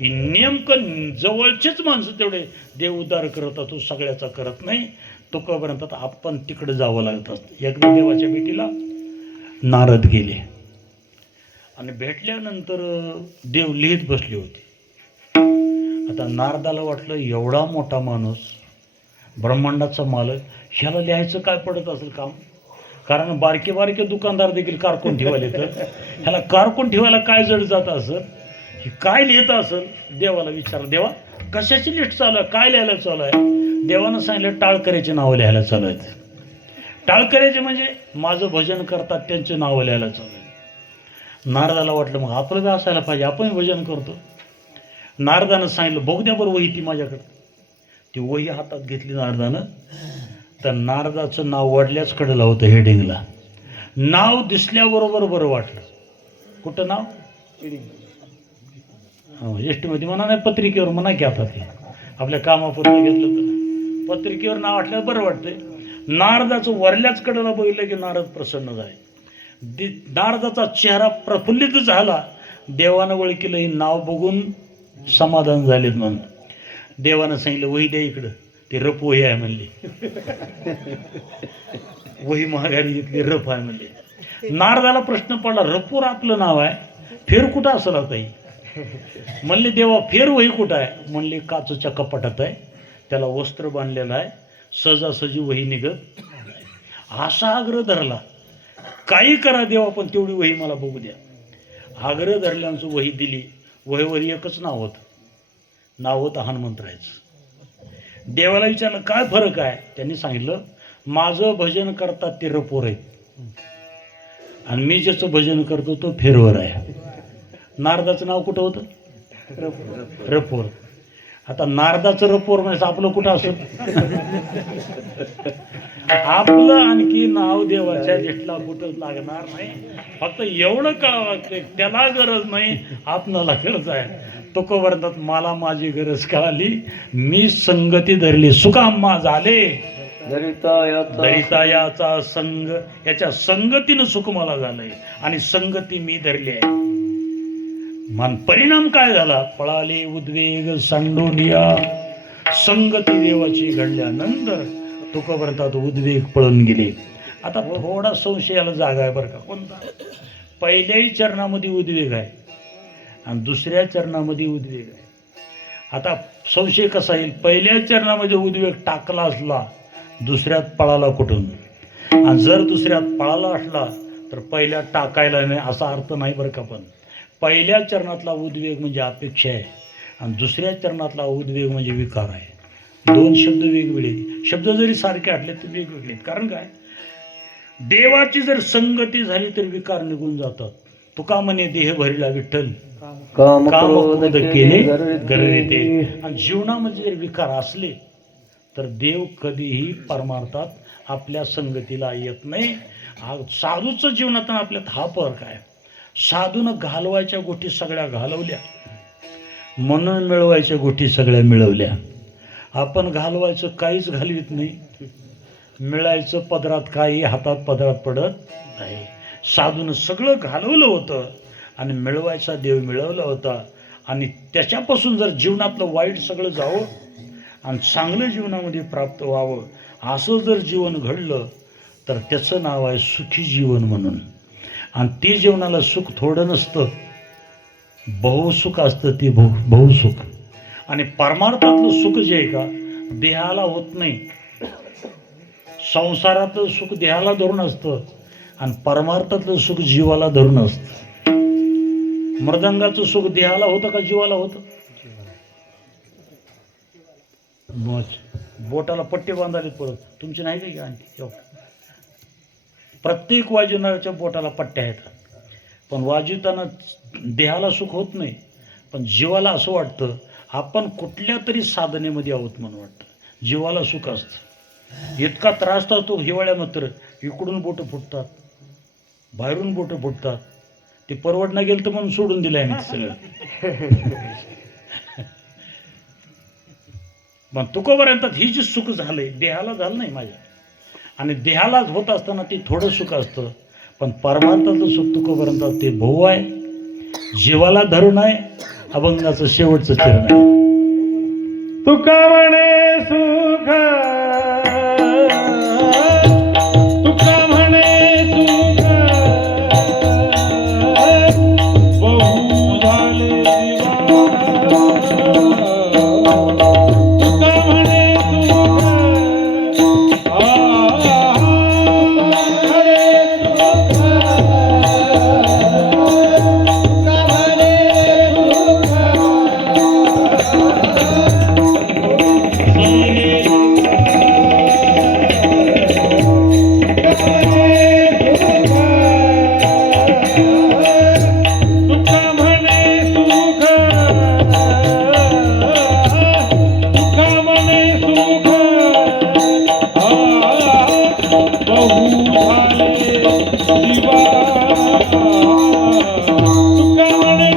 नेमकं जवळचेच माणसं तेवढे देव उद्धार करत असतो, सगळ्याचा करत नाही. तुकोबारांतात आपण तिकडे जावं लागत असतं. एकदा देवाच्या भेटीला नारद गेले आणि भेटल्यानंतर देव लिहित बसले होते. आता नारदाला वाटलं एवढा मोठा माणूस, ब्रह्मांडाचा मालक, ह्याला लिहायचं काय पडत असेल काम, कारण बारके बारके दुकानदार देखील कारकून ठेवायला येतं, ह्याला कारकून ठेवायला काय जड जात असेल, हे काय लिहित असेल. देवाला विचार, देवा कशाची लिस्ट चालू आहे, काय लिहायला चालू आहे. देवानं सांगितलं टाळकऱ्याची नावं लिहायला चालू आहेत. टाळकऱ्याचे म्हणजे माझं भजन करतात त्यांचे नावं लिहायला चालू आहे. नारदाला वाटलं मग आपलं बी असायला पाहिजे, आपण भजन करतो. नारदानं सांगितलं बघू द्या बरं वही ती माझ्याकडं. ती वही हातात घेतली नारदानं, तर नारदाचं नाव वडल्याच कडेला होतं हेडिंगला. नाव दिसल्याबरोबर बरं वाटलं. कुठं नाव? हो, एसटीमध्ये म्हणा नाही, पत्रिकेवर म्हणा की आता ते आपल्या कामापुरतं घेतलं तर पत्रिकेवर नाव वाटल्यावर बरं वाटतंय. नारदाचं वरल्याच कडेला बघितलं की नारद प्रसन्न झाले. नारदाचा चेहरा प्रफुल्लित झाला. देवानं ओळखीलं हे नाव बघून समाधान झालेत म्हणून. देवानं सांगितलं वही द्या इकडं, ती रफ वही आहे म्हणली. वही महागारी घेतली, रफ आहे म्हणली. नारदाला प्रश्न पडला, रफवर आपलं नाव आहे, फेर कुठं असेल आता ही? म्हणले देवा फेर वही कुठं आहे? म्हणले काचच्या कपाटात आहे, त्याला वस्त्र बांधलेलं आहे, सहजासहजी वही निघत. असा आग्रह धरला, काही करा देवा पण तेवढी वही मला बघू द्या. आग्रह धरल्याचं वही दिली. वहीवर एकच नाव होतं, नाव होतं हनुमंतरायचं. देवाला विचारलं काय फरक आहे? त्यांनी सांगितलं माझं भजन करतात ते रपोर आहेत आणि मी ज्याचं भजन करतो तो फेरवर आहे. नारदाचं नाव कुठं होतं? रपोर. आता नारदाचं रपोर म्हणजे आपलं कुठं असत? आपलं आणखी नाव देवाच्या लिस्टला कुठं लागणार नाही. फक्त एवढं कळावं लागतं, त्याला गरज नाही, आपणाला गरज आहे. तुकोबरतात मला माझी गरज कळाली, मी संगती धरली, सुकाम्मा झाले दरितायाचा संग, याच्या संगतीनं सुख मला झालंय आणि संगती मी धरली आहे. मन परिणाम काय झाला? पळाले उद्वेग सांडोनिया, संगती देवाची घडल्यानंतर तुकोबरतात उद्वेग पळून गेले. आता थोडा संशयाला जागा आहे बरं का. कोणता? पहिल्याही चरणामध्ये उद्वेग आहे आणि दुसऱ्या चरणामध्ये उद्वेग आहे. आता संशय कसा येईल? पहिल्या चरणामध्ये उद्वेग टाकला असला, दुसऱ्यात पळाला कुठून? आणि जर दुसऱ्यात पळाला असला तर पहिल्यात टाकायला नाही असा अर्थ नाही बरं का. पण पहिल्या चरणातला उद्वेग म्हणजे अपेक्षा आहे आणि दुसऱ्या चरणातला उद्वेग म्हणजे विकार आहे. दोन शब्द वेगवेगळे, शब्द जरी सारखे आटले तर वेगवेगळे. कारण काय? देवाची जर संगती झाली तर विकार निघून जातात. तुका म्हणे देह भरिला विठ्ठल, काम क्रोध केले गरजेते. आणि जीवनामध्ये जर विकार असले तर देव कधीही परमार्थात आपल्या संगतीला येत नाही. साधूचं जीवनात आपल्यात हा फरक आहे. साधूनं घालवायच्या गोष्टी सगळ्या घालवल्या, म्हणून मिळवायच्या गोष्टी सगळ्या मिळवल्या. आपण घालवायचं काहीच घालवित नाही, मिळायचं पदरात काही हातात पदरात पडत नाही. साधूनं सगळं घालवलं होतं आणि मिळवायचा देव मिळवला होता. आणि त्याच्यापासून जर जीवनातलं वाईट सगळं जावं आणि चांगलं जीवनामध्ये प्राप्त व्हावं, असं जर जीवन घडलं तर त्याचं नाव आहे सुखी जीवन म्हणून. आणि ते जीवनाला सुख थोडं नसतं, बहुसुख असतं. ते बहुसुख आणि परमार्थातलं सुख जे आहे का देहाला होत नाही. संसारातलं सुख देहाला धरून असतं आणि परमार्थातलं सुख जीवाला धरून असतं. मृदंगाचं सुख देहाला होतं का जीवाला होतं? बोटाला पट्टे बांधाले परत तुमचे नाही काही आणखी. प्रत्येक वाजवणाऱ्याच्या बोटाला पट्ट्या आहेत. पण वाजवताना देहाला सुख होत नाही, पण जीवाला असं वाटतं आपण कुठल्या तरी साधनेमध्ये आहोत म्हणून वाटतं. जीवाला सुख असतं. इतका त्रास होतो हिवाळ्या मात्र, इकडून बोटं फुटतात, बाहेरून बोटं फुटतात. ते परवडणं गेलं तर म्हणून सोडून दिलं आहे मी सगळं. मग तुकोपर्यंत ही जी सुख झालंय देहाला झालं नाही माझ्या, आणि देहालाच होत असताना ते थोडं सुख असतं. पण परमार्थाचं सुख तुकोपर्यंत ते भाऊ आहे, जीवाला धरून आहे. अभंगाचं शेवटचं चरण आहे. तुका म्हणे सुख, तुका म्हणे सुख, बहु झाले तुका म्हणे सुख, दिवा तुका म्हणे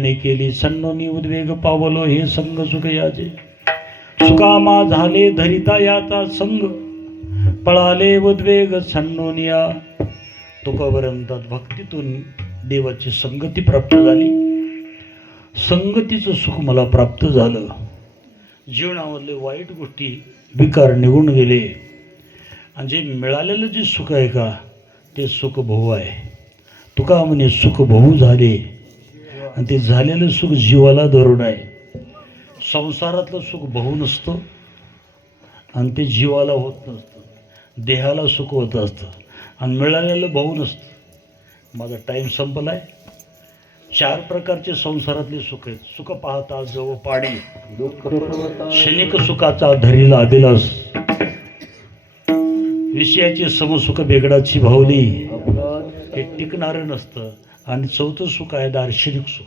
त्याने केली सन्नोनी उद्वेग पावलो हे संग सुख याचे सुकामा झाले धरिता याचा संग पळाले उद्वेग सन्नोनिया तुकापर्यंतात भक्तीतून देवाची संगती प्राप्त झाली. संगतीचं सुख मला प्राप्त झालं. जीवनामधले वाईट गोष्टी विकार निघून गेले आणि जे मिळालेलं जे सुख आहे का ते सुख भाऊ आहे. तुका म्हणे सुख भाऊ झाले आणि ते झालेलं सुख जीवाला धरून आहे. संसारातलं सुख भाऊ नसतं आणि ते जीवाला होत नसतं, देहाला सुख होत असतं आणि मिळालेलं भाऊ नसतं. माझा टाईम संपला आहे. 4 प्रकारचे संसारातले सुख आहेत. सुख पाहता जव पाडी क्षणिक सुखाचा धरीला अभिलास विषयाची समसुख बेगडाची भावली हे टिकणारं नसतं. आणि 4थं सुख आहे दार्शनिक सुख.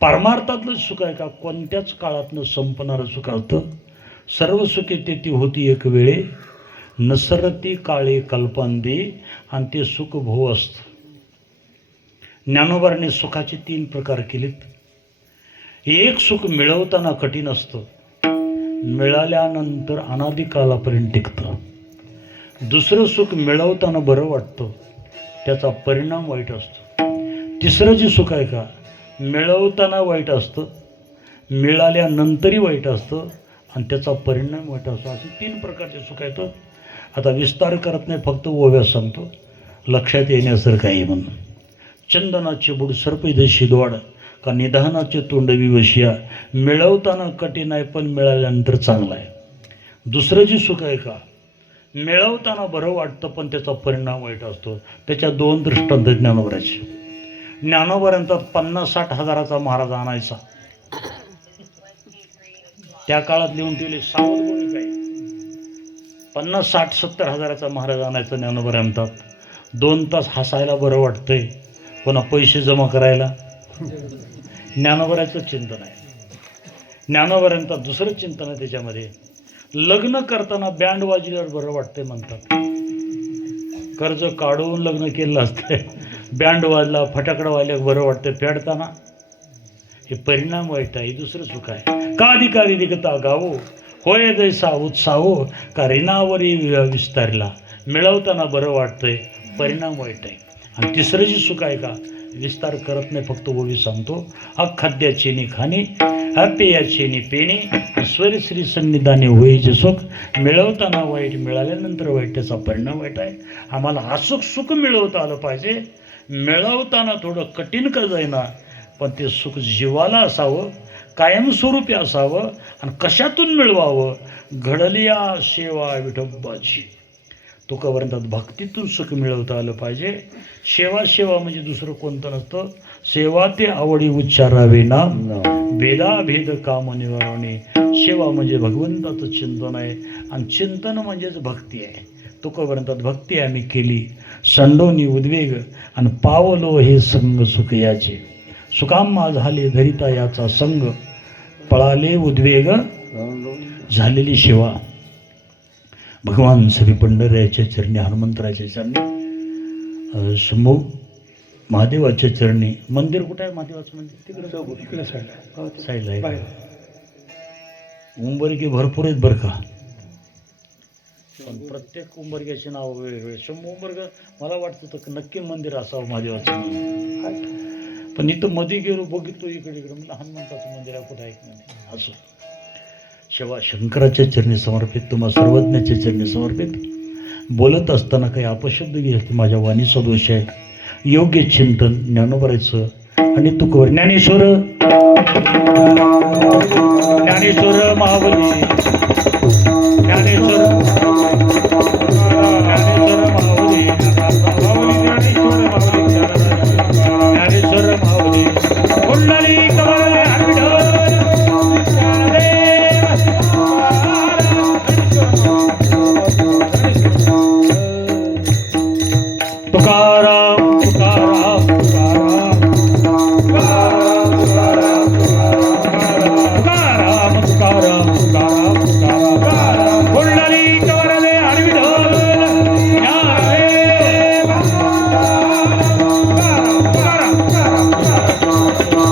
परमार्थातलं सुख आहे का कोणत्याच काळातनं संपणारं सुख असतं. सर्व सुखे तेथे होती एक वेळे नसरती काळे कल्पांदी आणि ते सुख भाऊ असतं. ज्ञानोबाने सुखाचे 3 प्रकार केलेत. एक सुख मिळवताना कठीण असतं, मिळाल्यानंतर अनादी कालापर्यंत टिकतं. दुसरं सुख मिळवताना बरं वाटतं, त्याचा परिणाम वाईट असतो. तिसरं जे सुख आहे का मिळवताना वाईट असतं, मिळाल्यानंतरही वाईट असतं आणि त्याचा परिणाम वाईट असतो. असे 3 प्रकारचे सुख आहेत. आता विस्तार करत नाही, फक्त ओव्या सांगतो लक्षात येण्यासारखं आहे म्हणून. चंदनाचे बुड सर्पदेशी द्वाड का निधानाचे तोंड विवशिया मिळवताना कठीण आहे पण मिळाल्यानंतर चांगलं आहे. दुसरं जे सुख आहे का मिळवताना बरं वाटतं पण त्याचा परिणाम वाईट असतो. त्याच्या 2 दृष्टांत ज्ञानोबराचे. ज्ञानोबरांचा 50-60 हजाराचा महाराज आणायचा. त्या काळात लिहून ठेवले सावध कोणी काय 50-60-70 हजाराचा महाराज आणायचा. ज्ञानोबा म्हणतात 2 तास हसायला बरं वाटतंय, पुन्हा पैसे जमा करायला. ज्ञानोबराचं चिंतन आहे. ज्ञानोबरांचं दुसरं चिंतन आहे त्याच्यामध्ये. लग्न करताना बँड वाजल्यावर बरं वाटतंय म्हणतात. कर्ज काढून लग्न केलं असतंय, बँड वाजला फटाकडा वाजल्यावर बरं वाटतं. फेडताना हे परिणाम वाईट आहे. दुसरं सुख आहे. काधिकारी निघता गावो होय जैसा उत्साहो का रिनावरी विस्तारला मिळवताना बरं वाटतंय, परिणाम वाईट आहे. आणि तिसरं जी सुख आहे का विस्तार करत नाही, फक्त ओवी सांगतो. अखाद्याचे नि खाणे अपेयाचे नि पेणे स्वर श्री सन्निधाने होईचे सुख मिळवताना वाईट, मिळाल्यानंतर वाईट, त्याचा परिणाम वाईट आहे. आम्हाला असुख सुख मिळवता आलं पाहिजे. मिळवताना थोडं कठीण का जाईना पण ते सुख जीवाला असावं, कायमस्वरूपी असावं आणि कशातून मिळवावं. घडलिया सेवा विठोबाची. तुकापर्यंत भक्तीतून सुख मिळवता आलं पाहिजे. सेवा म्हणजे दुसरं कोणतं नसतं. सेवा ते आवडी उच्चारावे नाम भेदाभेद काम निवारणे. सेवा म्हणजे भगवंताचं चिंतन आहे आणि चिंतन म्हणजेच भक्ती आहे. तुकापर्यंत भक्ती आम्ही केली. संडोनी उद्वेग आणि पावलो हे संग सुख याचे. सुकाम्मा झाले धरिता याचा संग पळाले उद्वेग झालेली सेवा. भगवान श्री पंढऱ्याच्या चरणी, हनुमंतराच्या चरणी, शंभू महादेवाच्या चरणी. मंदिर कुठं आहे महादेवाचं मंदिर? तिकडे साईडला आहे. उंबरगे भरपूर आहेत बरं का, पण प्रत्येक उंबरग्याचे नाव वेगवेगळे. शंभू उंबरग मला वाटतं तर नक्की मंदिर असावं महादेवाचं. पण इथं मध्ये गेलो बघितलो इकडे म्हणजे हनुमंताचं मंदिर आहे कुठं ऐकलं नाही. असं शिवा शंकराच्या चरणी समर्पित, तुम्हा सर्वज्ञाच्या चरणी समर्पित. बोलत असताना काही अपशब्द घेत माझ्या वाणीचा दोष आहे. योग्य चिंतन ज्ञानोबराचं आणि तुकोबर ज्ञानेश्वर महाबली